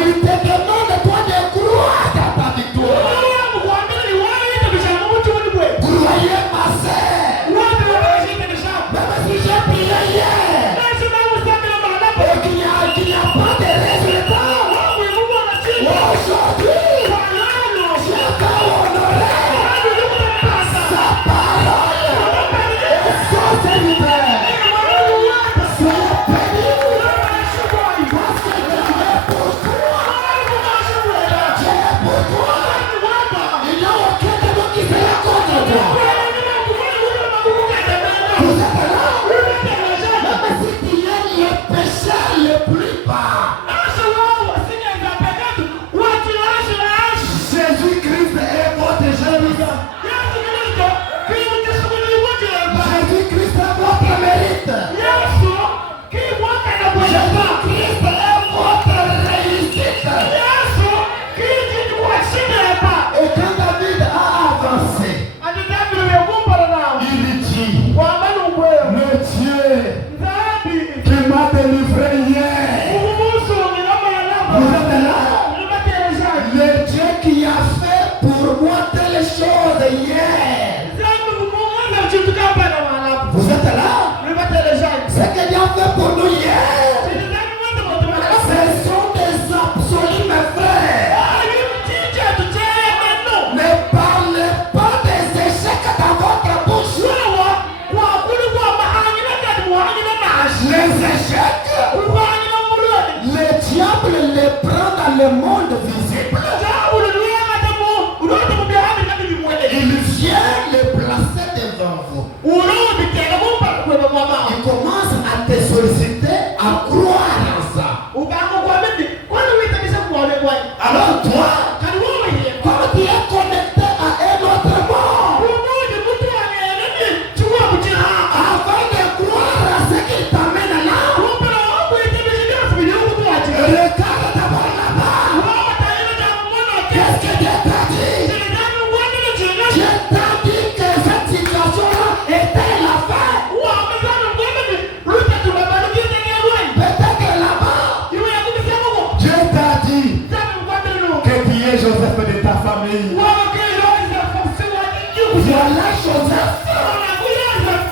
Il te demande toi de croire dans ta victoire. Croyez ma sœur. Même si j'ai prié hier et qu'il n'y a pas de résultat, aujourd'hui, je vais honorer sa parole et son serviteur. Soyez bénis parce que Dieu est pour toi. Dieu est pour toi. Il n'y a aucun démon qui sera contre toi. Vous êtes là? Même si tu es le pécheur le plus bas, Jésus-Christ est votre Jésus. Jésus-Christ est votre mérite. Jésus-Christ est votre réussite. Et quand David a avancé, il dit, le Dieu qui m'a délivré hier, vous êtes là? Le Dieu qui a fait pour moi telle chose hier. Vous êtes là? Ce que Dieu a fait pour nous hier, ce sont des absolus, mes frères. Ne parlez pas des échecs dans votre bouche. Les échecs, le diable les prend dans le monde visible. Il vient les placer devant vous. Il commence à te solliciter, à croire en ça. Alors toi, comme tu es connecté à un autre monde, avant de croire à ce qui t'amène là, regarde d'abord là-bas. Qu'est-ce que Dieu t'a dit? Dieu t'a dit que cette situation-là était la fin. Peut-être que là-bas, Dieu t'a dit que tu es Joseph de ta famille. Voilà Joseph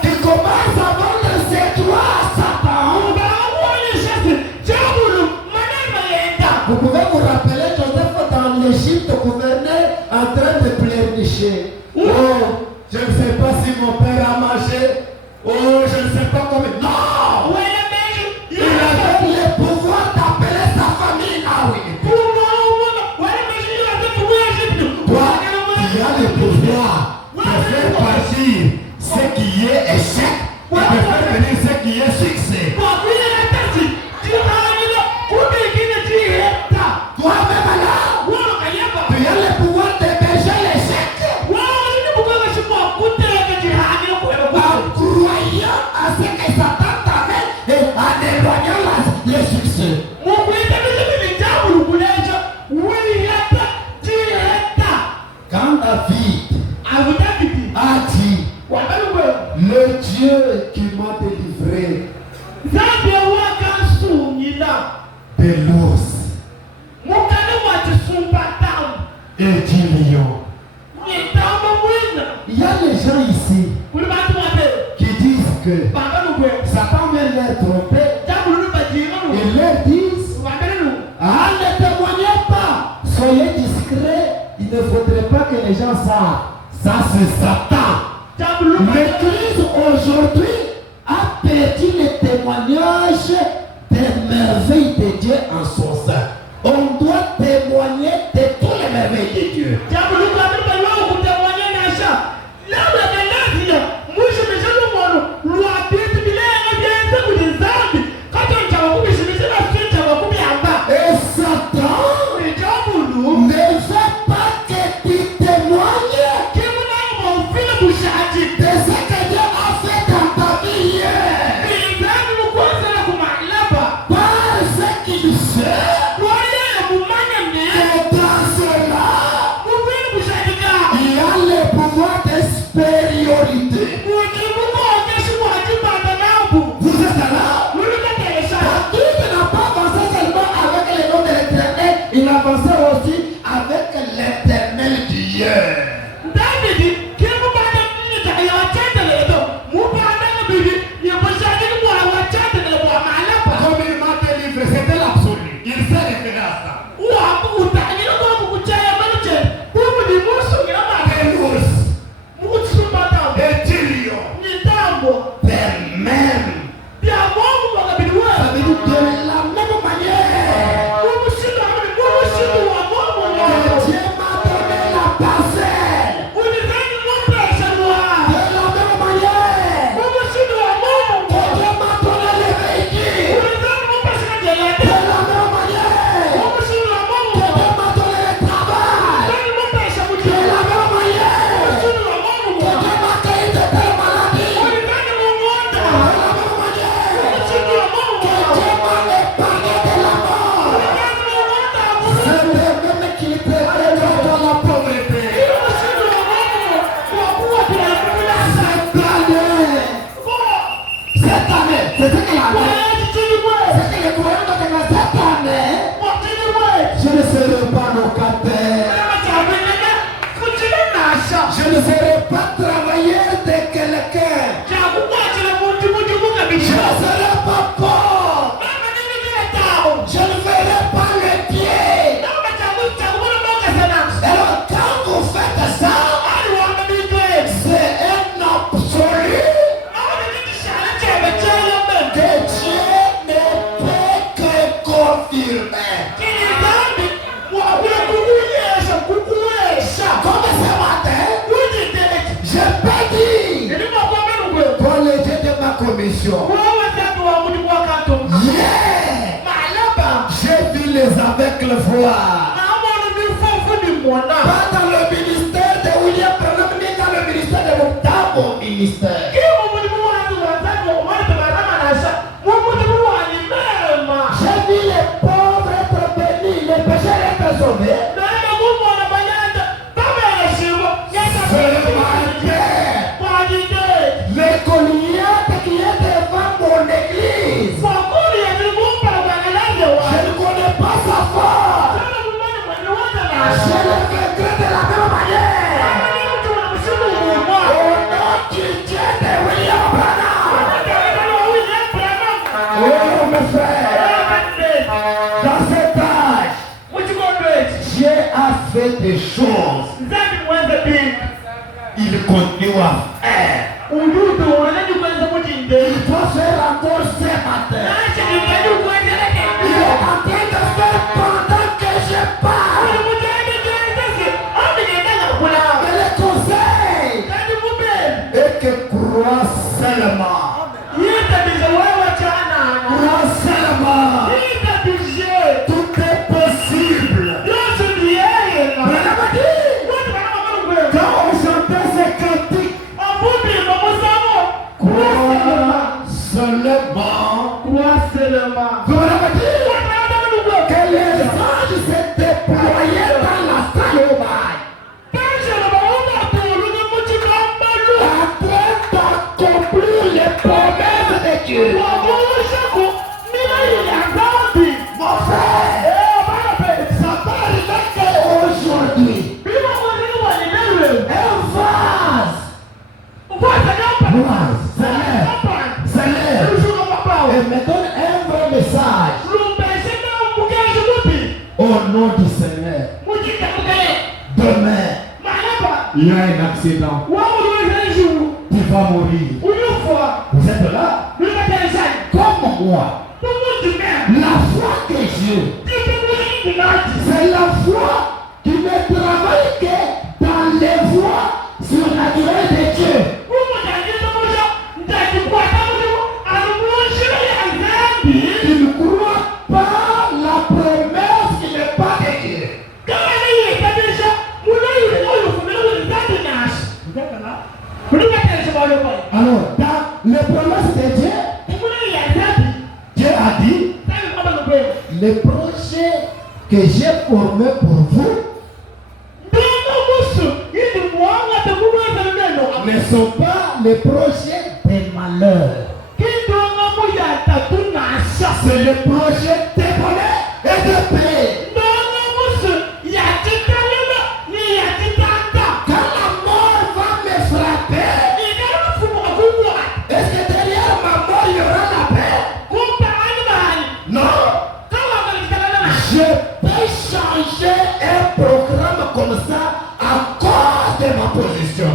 qui commence à vendre ses droits à Satan. Vous pouvez vous rappeler Joseph dans l'Égypte gouvernait en train de pleurnicher. Oh, je ne sais pas si mon père a mangé. Oh, je ne sais pas comment. Non! Il avait le pouvoir d'appeler sa famille là où il était. Toi, tu as le pouvoir de faire partie Satan t'amène en éloignant le succès. Quand David a dit, le Dieu qui m'a délivré de l'ours et du lion. Il y a des gens ici qui disent que Satan vient les tromper et leur disent, ah, ne témoignez pas, soyez discrets, il ne faudrait pas que les gens savent. Ça c'est Satan. L'Église aujourd'hui a perdu le témoignage des merveilles de Dieu en son sein. On doit témoigner de toutes les merveilles de Dieu. Et Satan ne veut pas que tu témoignes de ce que Dieu a fait dans ta vie hier. Parce qu'il sait que dans cela, il y a le pouvoir d'expériorité. Vous êtes là? David n'a pas avancé seulement avec le nom de l'Éternel, il avançait aussi avec l'Éternel d'hier. Comme il m'a délivré, c'était l'absolu. Il s'est référé à ça. Et du lion. Père même. Ça veut dire de la même manière que Dieu m'a donné la parcelle. De la même manière que Dieu m'a donné les véhicules. De la même manière que Dieu m'a donné le travail. De la même manière que Dieu m'a créé de telles maladies. De la même manière que Dieu m'a épargné de la mort. C'est le même qui préfère dans la pauvreté. Cette année, c'est ce qu'il a dit. C'est que le gouvernement de cette année, je ne serai pas locataire. Je ne serai pas travailleur de quelqu'un. Je ne serai pas pauvre. Je ne ferai pas le pied. Alors quand vous faites ça, c'est un absolu que Dieu ne peut que confirmer. Comme ce matin, je peux dire pour le Dieu de ma commission, yeah, j'ai vu les aveugles voir. Pas dans le ministère de William Branham, mais dans le ministère de mon ministère. J'ai vu les pauvres être bénis, les pécheurs être sauvés. Les colliers qui est devant mon église, je ne connais pas sa foi. Je le regrette de la même manière. Au nom du Dieu de William Branham. Oh mes frères, dans cet âge, Dieu a fait des choses. Il continue à faire. Il faut faire encore ce matin. Il est en train de faire pendant que je parle. Et le conseil est que crois seulement. Crois seulement. Tout est possible. Quand on chantait ces cantiques, crois péché. Mon frère, ça va arriver qu'aujourd'hui, un vase, s'élève et me donne un vrai message. Au nom du Seigneur, demain, il y a un accident. Tu vas mourir. Vous êtes là? Comme moi. La foi que j'ai, c'est la foi qui ne travaille que dans les voies surnaturelles de Dieu. Tu ne crois pas la promesse qui n'est pas de Dieu. Alors, dans les promesses de Dieu, Dieu a dit, les projets que j'ai formés pour vous ne sont pas les projets de malheur. C'est le projet de bonheur et de paix. Quand la mort va me frapper, est-ce que derrière ma mort il y aura la paix? Non. Je peux changer un programme comme ça à cause de ma position.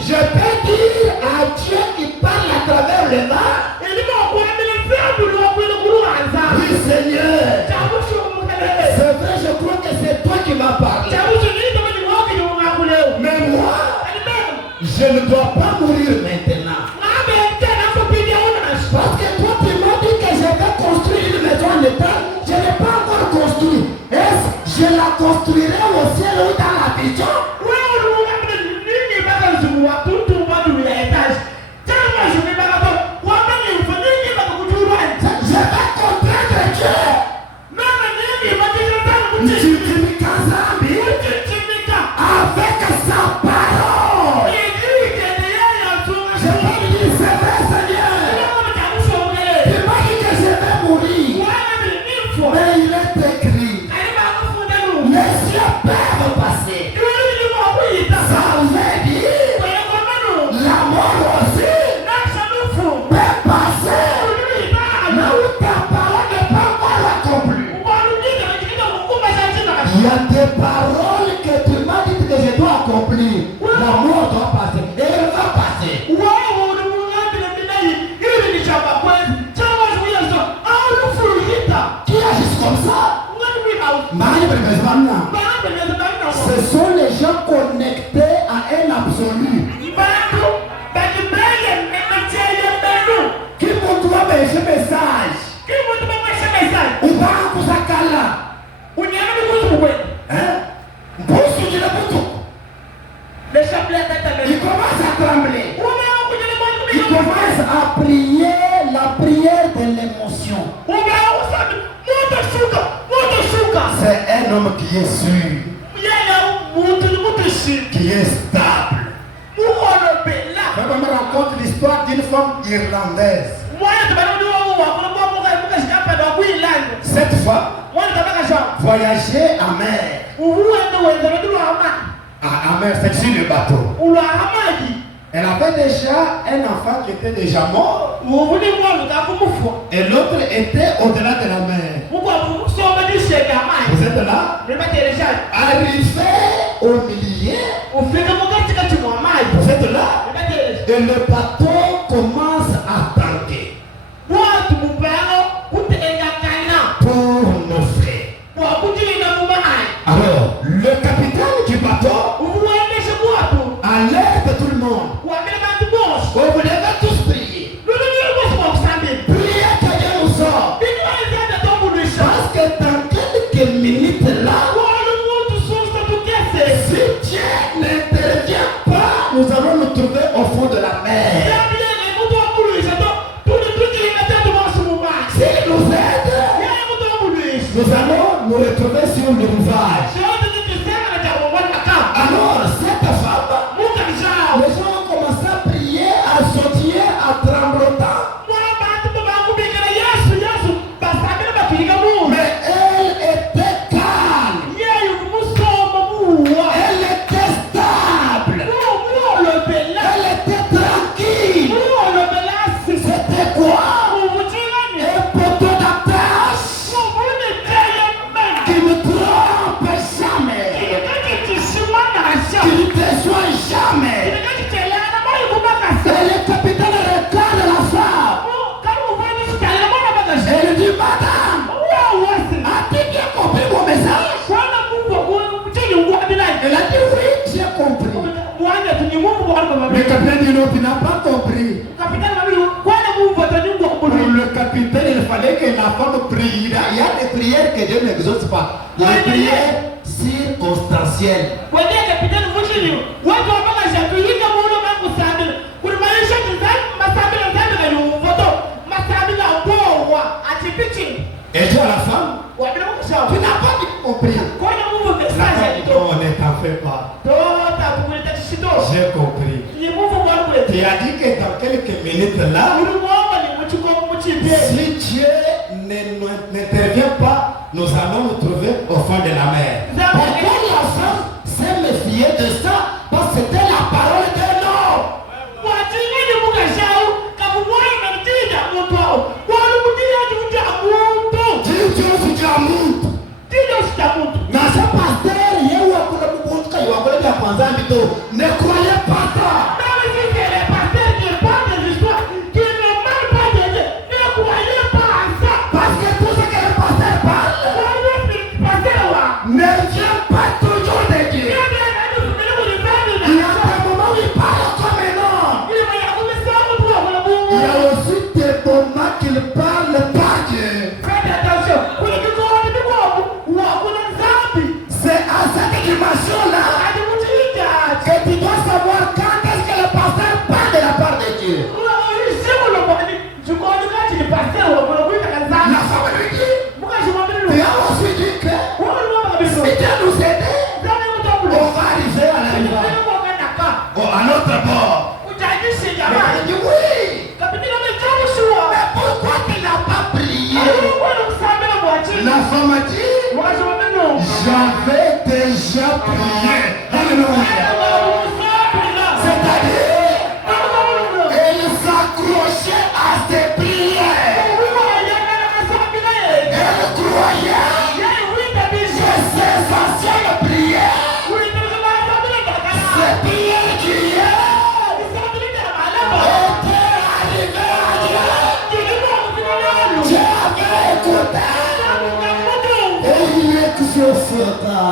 Je peux dire à Dieu qui parle à travers le mar, oui Seigneur, c'est vrai, je crois que c'est toi qui m'as parlé. Mais moi, je ne dois pas mourir maintenant. Parce que toi tu m'as dit que je vais construire une maison en état, je n'ai pas encore construit. Est-ce que je la construirai au ciel ou dans la vision? Je vais comprendre Dieu. Avec sa parole. Je vais lui dire, c'est vrai Seigneur. Tu m'as dit que je vais mourir. Mais il est écrit, les cieux peuvent passer. Ça veut dire, la mort aussi peut passer. Là où ta parole n'est pas encore accomplie. Il y a des paroles que tu m'as dit que je dois accomplir. La mort doit passer. Et elle va passer. Qui agissent comme ça? Ce sont les gens connectés à un absolu. Qui vont trouver ce message? Ou pas pour sa cala? Il commence à trembler. Il commence à prier la prière de l'émotion. C'est un homme qui est sûr, qui est stable. Je me raconte l'histoire d'une femme irlandaise. Cette fois, voyager en mer. En mer, c'est sur le bateau. Elle avait déjà un enfant qui était déjà mort. Et l'autre était au-delà de la mer. Vous êtes là? Arrivé au milieu. Vous êtes là? Et le bateau commence à tanker. Pour nos frères. Alors, le capitaine du bateau, à l'aide de tout le monde, vous devez tous prier. Priez que Dieu nous sort. Parce que dans quelques minutes là, si Dieu n'intervient pas, nous allons nous trouver au fond de la mer. S'il nous aide, nous allons nous retrouver sur le rivage. Alors Alors, cette femme, les gens ont commencé à prier, à sautiller, à trembloter. Mais elle était calme. Elle était stable. Elle était tranquille. C'était quoi? Un poteau d'attache qui ne trompe jamais, qui ne déçoit jamais. Et le capitaine regarde la femme. Elle dit, madame, as-tu bien compris mon message? Elle a dit, oui, j'ai compris. Le capitaine dit, non, tu n'as pas compris. Pour le capitaine, il fallait que la femme prie. Il y a des prières que Dieu n'exauce pas. Les prières circonstancielles. Et toi, la femme, tu n'as pas bien compris. La femme dit, non, ne t'en fais pas. J'ai compris. Tu as dit que dans quelques minutes là, si Dieu n'intervient pas, nous allons nous trouver au fond de la mer. Pourquoi la femme s'est méfiée de ça? Parce que c'était la parole de l'homme. Ne croyez pas ça. Parce que tout ce que le pasteur parle ne vient pas toujours de Dieu. Il y a des moments où il parle comme un homme. Il y a aussi des moments qu'il parle pas Dieu. C'est à cette dimension-là que tu dois savoir quand est-ce que le pasteur parle de la part de Dieu. La femme lui dit, tu as aussi dit que si Dieu nous aide, on va arriver à la rive. À notre bord. Elle dit oui. Mais pourquoi tu n'as pas prié? La femme a dit, j'avais déjà prié. Alléluia. C'est-à-dire, elle s'accrochait à ses prières. Elle croyait que ses anciennes prières, ces prières d'hier, étaient arrivées à Dieu. Dieu avait écouté. Et il exaucera.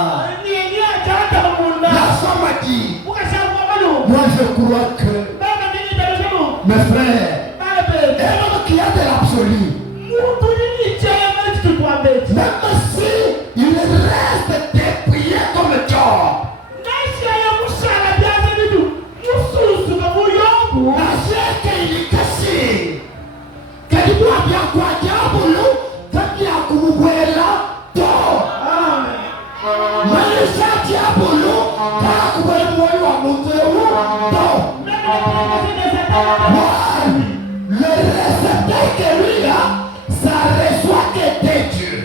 La femme a dit, moi je crois que mes frères, un homme qui a de l'absolu, même si il reste des prières comme Job, la chair qu'il est caché, qu'il doit bien quoi diabolo, qu'il y a Kououela, toi. Maïsa diabolo, car Kououela a monté où, toi. Le récepteur que lui a, ça reçoit que des dieux.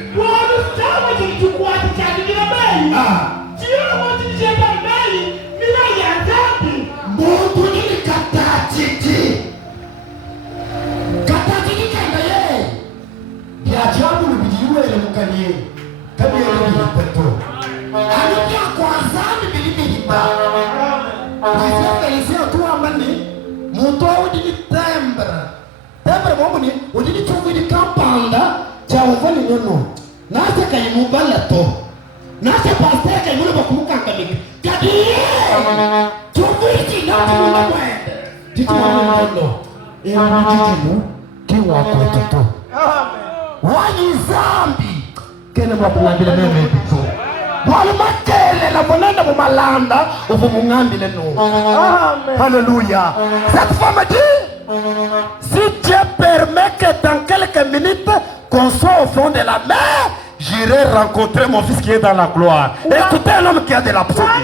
Nasa kayo mo ba lato? Nasa pastor kayo mo na ba kumukang kami? Kadi! Tumiti na mo na kwenda. Dito mo na ano? E ano dito mo? Kiwa ko ito. Wani zambi. Kena mo pulambila meme dito. Wala makele na monanda mo malanda o mungambile no. Amen. Alléluia. Cette femme dit, si Dieu permet que dans quelques minutes qu'on soit au fond de la mer, je j'irai rencontrer mon fils qui est dans la gloire. Écoutez un homme qui a de l'absolu. Il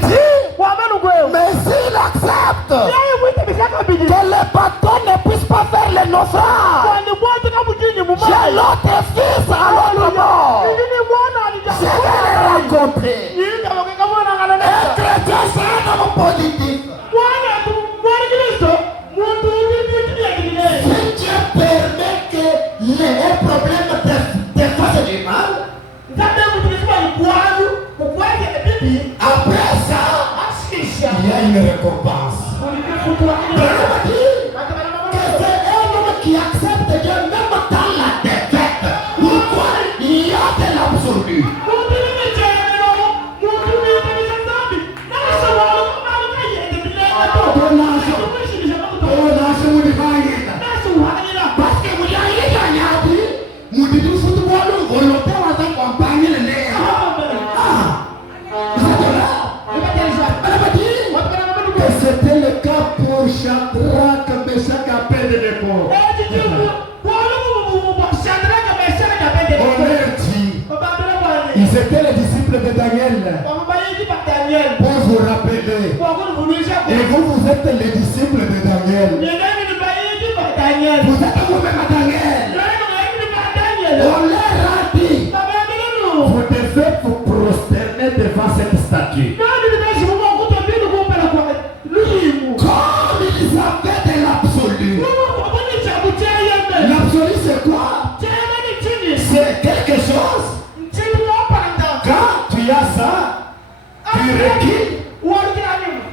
dit, mais s'il accepte que le bâton ne puisse pas faire les naufrages, j'ai l'autre fils à l'autre mort. Je vais les rencontrer. Un chrétien, c'est un homme politique. Si Dieu permet que les problèmes te fassent du mal, après ça, il y a une récompense. Que c'est un homme qui accepte Dieu même dans la défaite. Pourquoi il y a de l'absolu? Parce que vous avez gagné, vous dites tout football, vous volontaire à accompagner les nez. C'était le cas pour Shadrach, Meshach et Abednego. On leur dit, ils étaient les disciples de Daniel. Pour vous rappeler. Et vous êtes les disciples de Daniel. Vous êtes vous-même à Daniel. On leur a dit, vous devez vous prosterner devant cette statue. Comme ils avaient de l'absolu. L'absolu c'est quoi? C'est quelque chose. Quand tu as ça, tu recules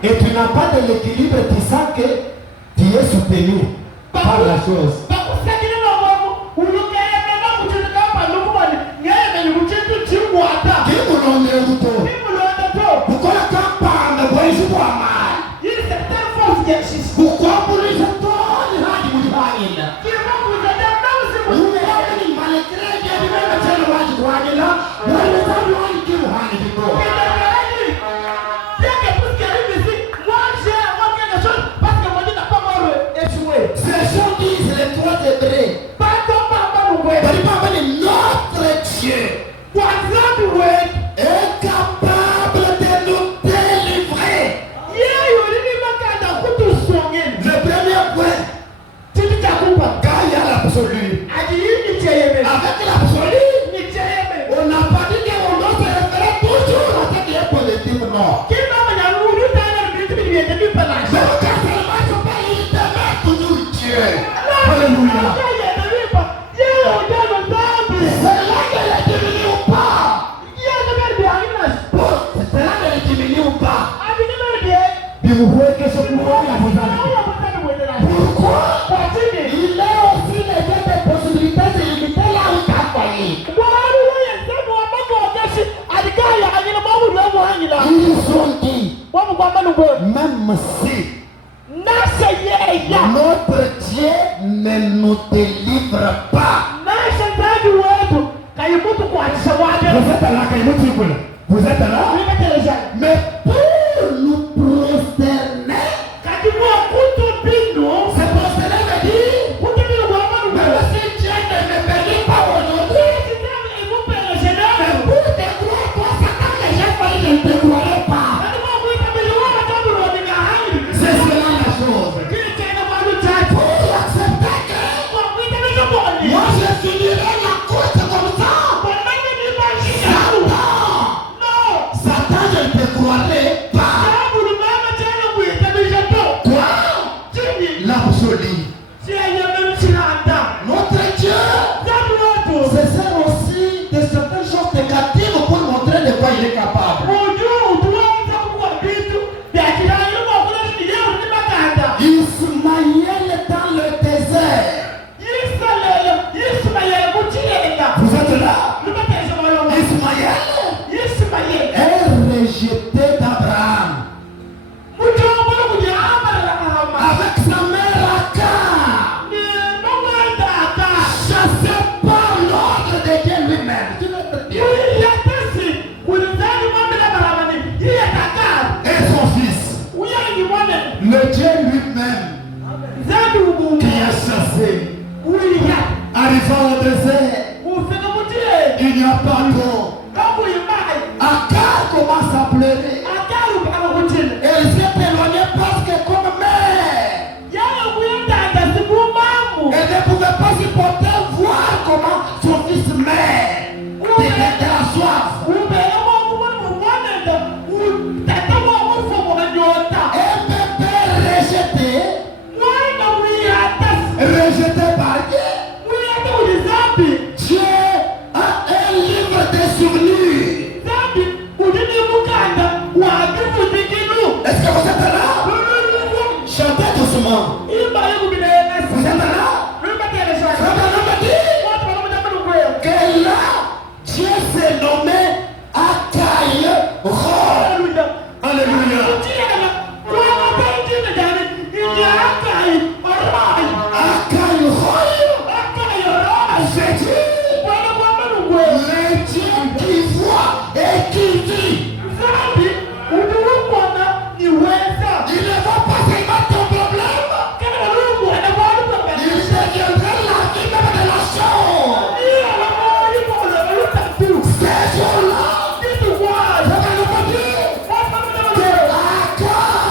et tu n'as pas de l'équilibre, tu sens que tu es soutenu par la chose. Pourquoi vous les ces gens disent les trois degrés. Notre Dieu est capable de nous délivrer. Le premier point, quand il y a l'absolu, avec l'absolu, on n'a pas dit qu'on doit se référer toujours à ce qui est positif, non. Mais quand seulement il faut pas y demeure toujours Dieu. Alléluia. C'est là qu'elle est diminue ou pas. C'est là qu'elle est diminue ou pas. Puis vous voyez que ce pouvoir là vous avez. Pourquoi? Il est aussi les possibilités illimitées là où tu as failli. Ils ont dit, même si notre Dieu ne nous délivre pas. Vous êtes là? Mais pour nous prosterner, c'est prosterner veut dire, même si Dieu ne me bénit pas aujourd'hui, mais pour te croire, toi, Satan, les gens failli ne te croiraient pas. C'est cela la chose. Pour accepter que moi je finirai la course comme ça. Satan, je ne te croirai pas. Quoi? L'absolu. qui a chassé. Arrivant au désert, il n'y a pas d'eau. Agar commence à pleurer. Elle s'est éloignée parce que comme mère, elle ne pouvait pas supporter voir comment son fils meurt de la soif. Un bébé rejeté par qui? Dieu a un livre de souvenirs. Est-ce que vous êtes là? Chantez doucement. Vous êtes là? Que là, Dieu s'est nommé Akai Roi. Alléluia. Akai Roi. C'est Dieu. Le Dieu qui voit et qui vit. Il ne va pas seulement ton problème. Il deviendra la vie même de la chose. Ces jours-là, je vais le dire que Agar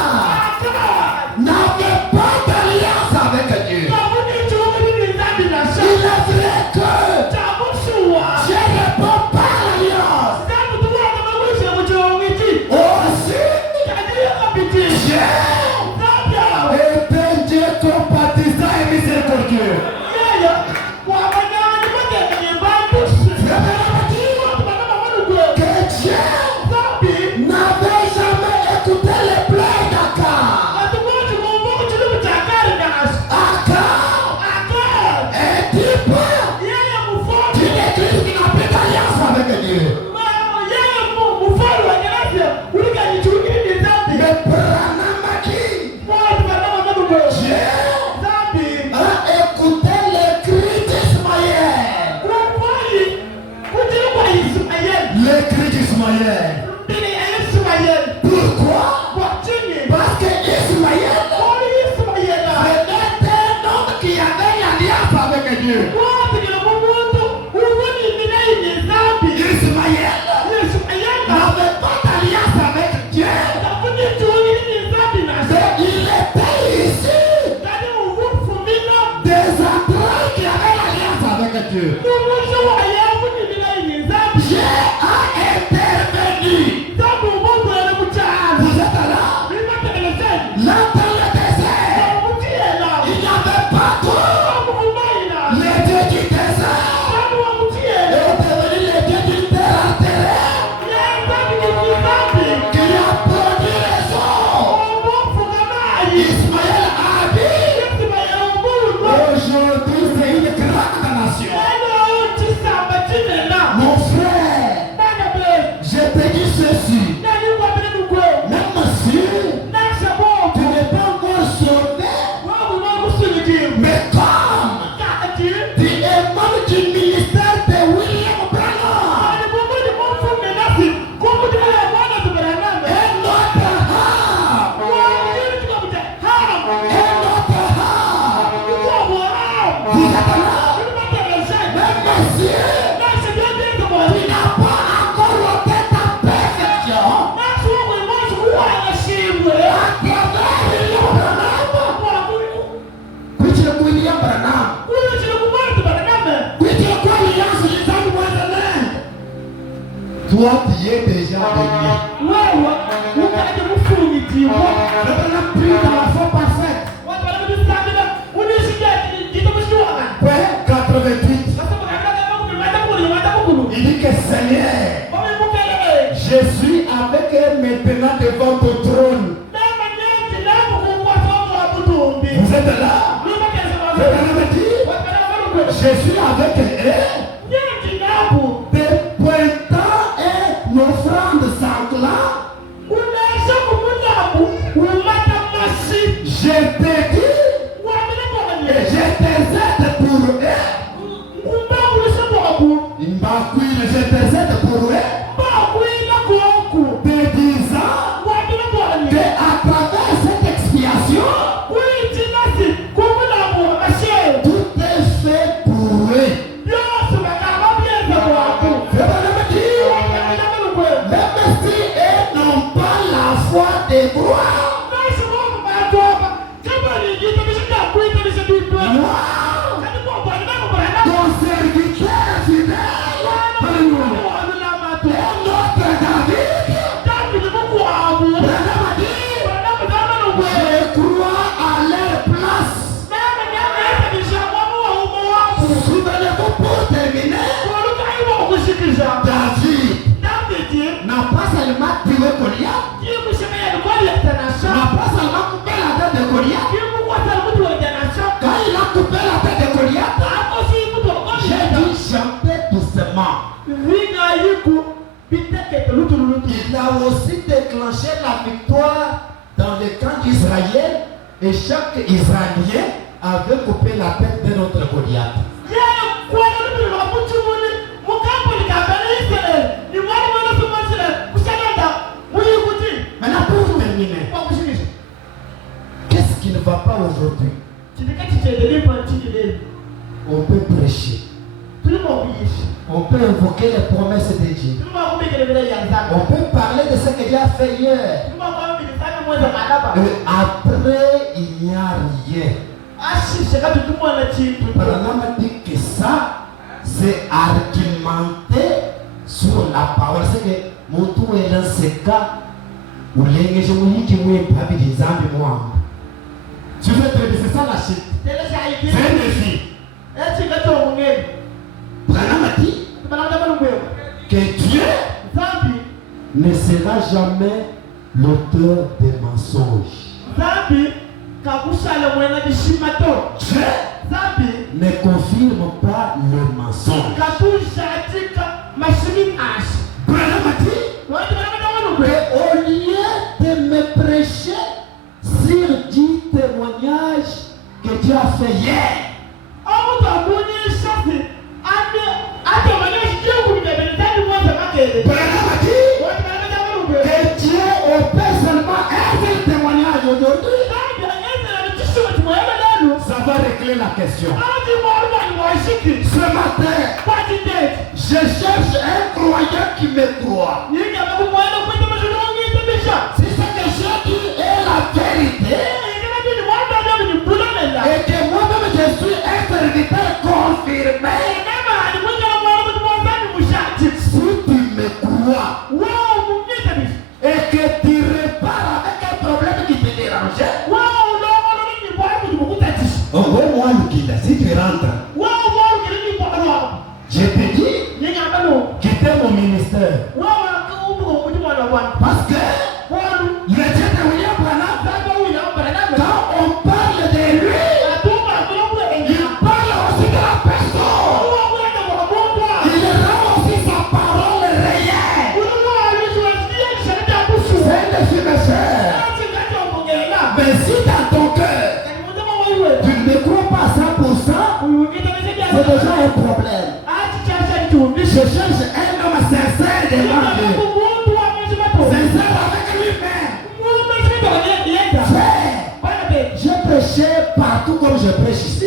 n'avait pas d'alliance avec Dieu. Il est vrai que Dieu répond par l'alliance. Aussi, Dieu est un Dieu compatissant et miséricordieux. Que Dieu n'avait jamais écouté les pleurs d'Agar. Agar est type d'une église qui n'a plus d'alliance avec Dieu. Mais Branham a dit, Dieu a écouté les cris d'Ismaël. Les cris d'Ismaël. Pourquoi? Parce que Ismaël était un homme qui avait l'alliance avec Dieu. Ismaël n'avait pas d'alliance avec Dieu. Mais il était ici des entrailles qui avaient l'alliance avec Dieu. Dieu a intervenu. Vous êtes là? Là dans le désert, il n'y avait pas d'eau. Les dieux du désert est devenu les dieux d'une terre enterrée qui a produit les eaux. Ismaël a dit, aujourd'hui c'est une grande nation. Mon frère, je te dis ceci, même si tu n'es pas encore sauvé, mais comme tu es membre du ministère de William Branham, vous êtes là? Même si tu n'as pas encore ôté ta perfection, à travers William Branham, kuichi le William Branham, kuichi le quoi alliance les hommes moyens. Toi tu es déjà béni. Le Branham prie dans la foi parfaite. Père 88. Il dit que Seigneur, je suis avec elle maintenant devant ton trône. Vous êtes là? Le Branham dit, je suis avec elle. Dépointant une offrande sanglante. Je te dis, et je t'exerce pour eux. Il m'a cuit, je t'exerce pour eux. Te disant qu'à travers cette expiation, a aussi déclenché la victoire dans le camp d'Israël et chaque Israélien avait coupé la tête de notre Goliath. Maintenant pour terminer, qu'est-ce qui ne va pas aujourd'hui? On peut prêcher. On peut invoquer les promesses de Dieu. On peut parler de ce que Dieu a fait hier. Et après, il n'y a rien. Branham dit que ça, c'est argumenter sur la parole. C'est que mon tour est dans ce cas où les gens qui m'ont dit des amis, moi. Tu veux te dire, c'est ça la chute. C'est un défi. Branham a dit que Dieu ne sera jamais l'auteur des mensonges. Dieu ne confirme pas le mensonge. Branham a dit qu'au lieu de me prêcher sur 10 témoignages que Dieu a fait hier, Branham a dit que Dieu opère seulement un seul témoignage aujourd'hui. Ça va régler la question. Ce matin, je cherche un croyant qui me croit. Si ce que je dis est la vérité, et que moi-même je suis un serviteur confirmé, si tu me crois et que tu répares avec un problème qui te dérangeait, si tu rentres, je te dis, quittez mon ministère. Parce que le Dieu de William Branham, quand on parle de lui, il parle aussi de la personne. Il rend aussi sa parole réelle. C'est le financier. Mais si dans ton cœur, tu ne crois pas à 100%, c'est déjà un problème. Je cherche un homme sincère devant Dieu. Sincère avec lui-même. Je prêchais partout comme je prêche ici.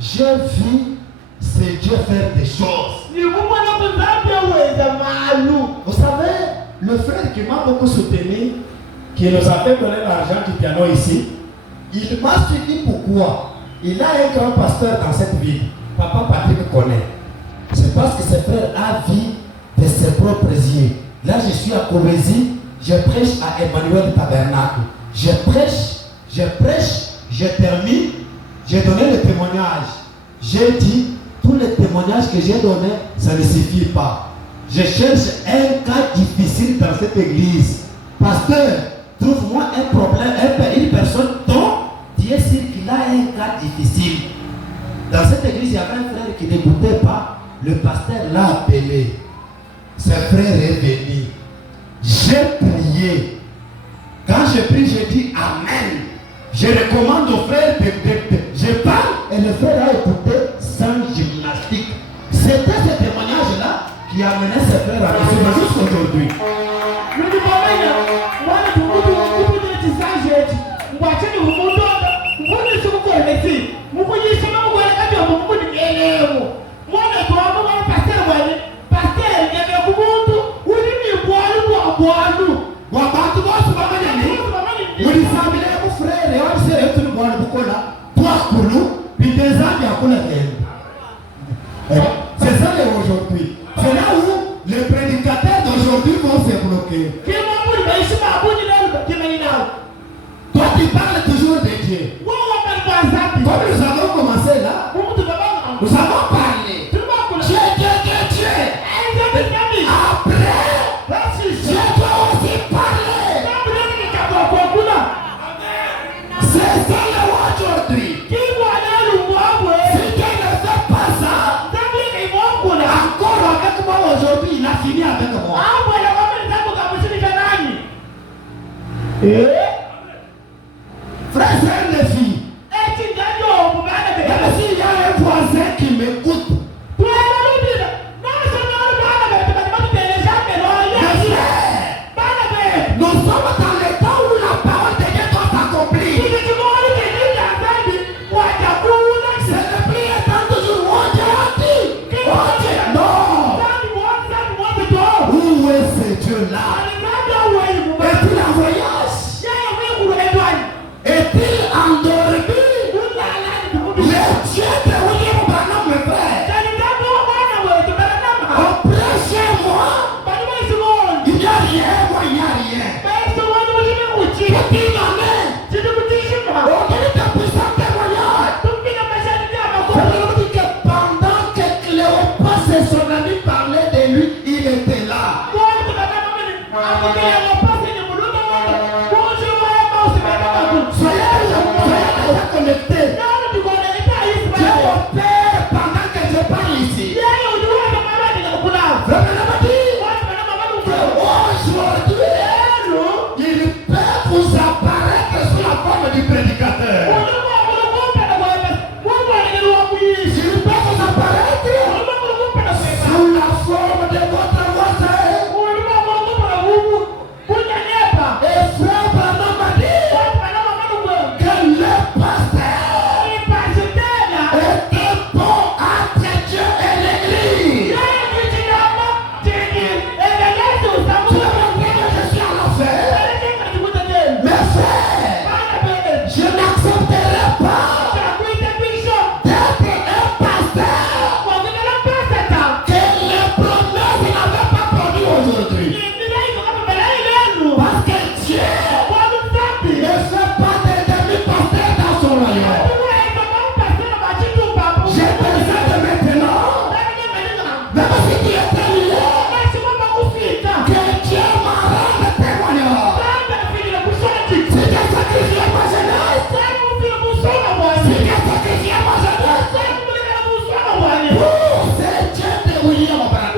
J'ai vu ce Dieu faire des choses. Vous savez, le frère qui m'a beaucoup soutenu, qui nous a fait donner l'argent du piano ici, il m'a suivi pourquoi. Il a un grand pasteur dans cette ville. Papa Patrick connaît. C'est parce que ce frère a vu de ses propres yeux. Là, je suis à Corésie, je prêche à Emmanuel Tabernacle. Je prêche, je termine, j'ai donné le témoignage. J'ai dit, tous les témoignages que j'ai donnés, ça ne suffit pas. Je cherche un cas difficile dans cette église. Pasteur, trouve-moi un problème, une personne dont Dieu est sûr qu'il a un cas difficile. Dans cette église, il y avait un frère qui n'écoutait pas. Le pasteur l'a appelé. Ce frère est venu. J'ai prié. Quand je prie, je dis Amen. Je recommande au frère je parle et le frère a écouté sans gymnastique. C'était ce témoignage-là qui a amené ce frère à recevoir jusqu'aujourd'hui. C'est ça aujourd'hui. C'est là où les prédicateurs d'aujourd'hui vont se bloquer. Toi tu parles toujours de Dieu. Comme nous avons commencé là, nous avons parlé. Dieu. Après, Dieu doit aussi parler. C'est ça le aujourd'hui. Si Dieu ne fait pas ça, encore avec moi aujourd'hui, il a fini avec moi. Frère, c'est un défi. Même s'il y a un voisin qui m'écoute, nous sommes dans le temps où la parole de Dieu doit s'accomplir. C'est le plus étant toujours on Dieu a dit. Non. Où est ce Dieu-là? Est-il en voyage? Est-il endormi? Les dieux de William Branham, mes frères. Après chez moi, il n'y a rien, moi il n'y a rien. Petit maman, on est un puissant témoignage. On dit que pendant que Cléopas et son ami parlaient de lui, il était là. Soyez connectés. Dieu opère pendant que je parle ici. Aujourd'hui, il peut vous apparaître sous la forme du prédicateur. Il peut vous apparaître sous la forme de votre voisin. Et frère Branham m'a dit que le pasteur était bon entre Dieu et l'église. Tu as compris que je suis en enfer. Mes frères, je n'accepterai pas d'être un pasteur que les promesses n'avaient pas produit aujourd'hui. Parce que Dieu ne fait pas de demi-pasteur dans son royaume. J'ai besoin de maintenant, même si tu es terminé, que Dieu m'en rende témoignage. Si tu as sacrifié ma jeunesse, si tu as sacrifié ma jeunesse, pour ce Dieu de William Branham.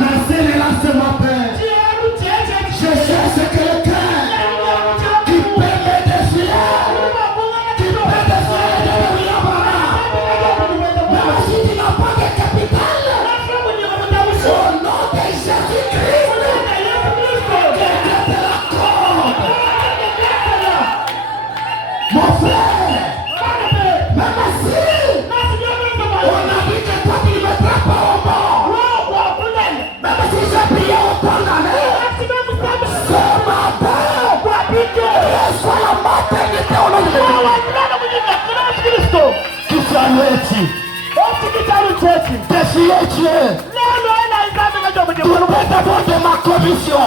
Merci les là ce matin. Je cherche quelqu'un qui peut me défier, qui peut défier de William Branham. Même si tu n'as pas de capital, au nom de Jésus-Christ, que Dieu te l'accorde. Mon frère, même si on a dit que toi tu ne mettras pas au mort, même si j'ai prié autant d'années, ce matin, reçois la maternité au nom de Jésus. Tu sois loué, défier Dieu. Tu peux d'abord de ma commission.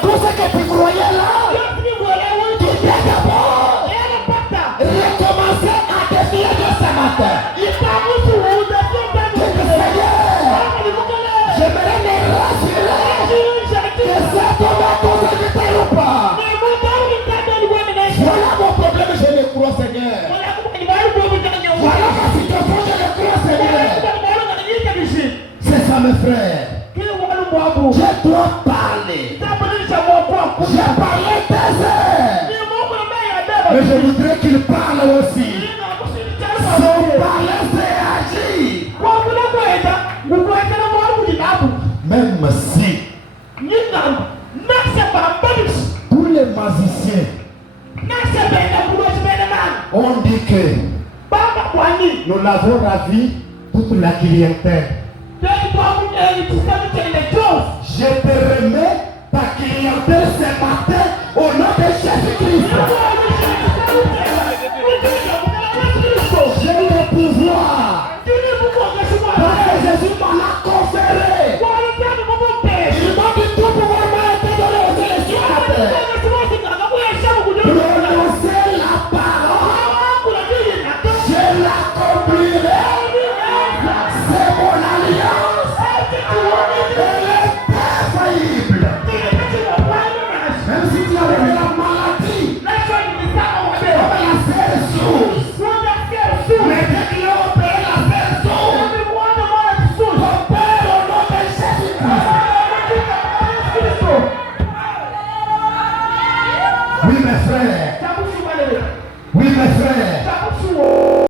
Tout ce que tu croyais là, tu viens d'abord recommencer à défier Dieu ce matin. J'aimerais me rassurer que c'est ton responsabilité ou pas. Voilà mon problème, je le crois, Seigneur. Voilà ma situation, je le crois, Seigneur. C'est ça, mes frères. Je dois parler. J'ai parlé des heures. Mais je voudrais qu'il parle aussi. Son parler, c'est agir. Même si tous les magiciens ont dit que nous l'avons ravi toute la clientèle. Je te remets ta clientèle ce matin au nom de Jésus-Christ. J'ai le pouvoir parce que Jésus m'en a conféré. Il m'a dit tout pouvoir m'a été donné aux élections. Prononcer la parole, je l'accomplirai. C'est mon alliance. Elle est infaillible. Même si tu Oui, mes frères. Oui, mes frères.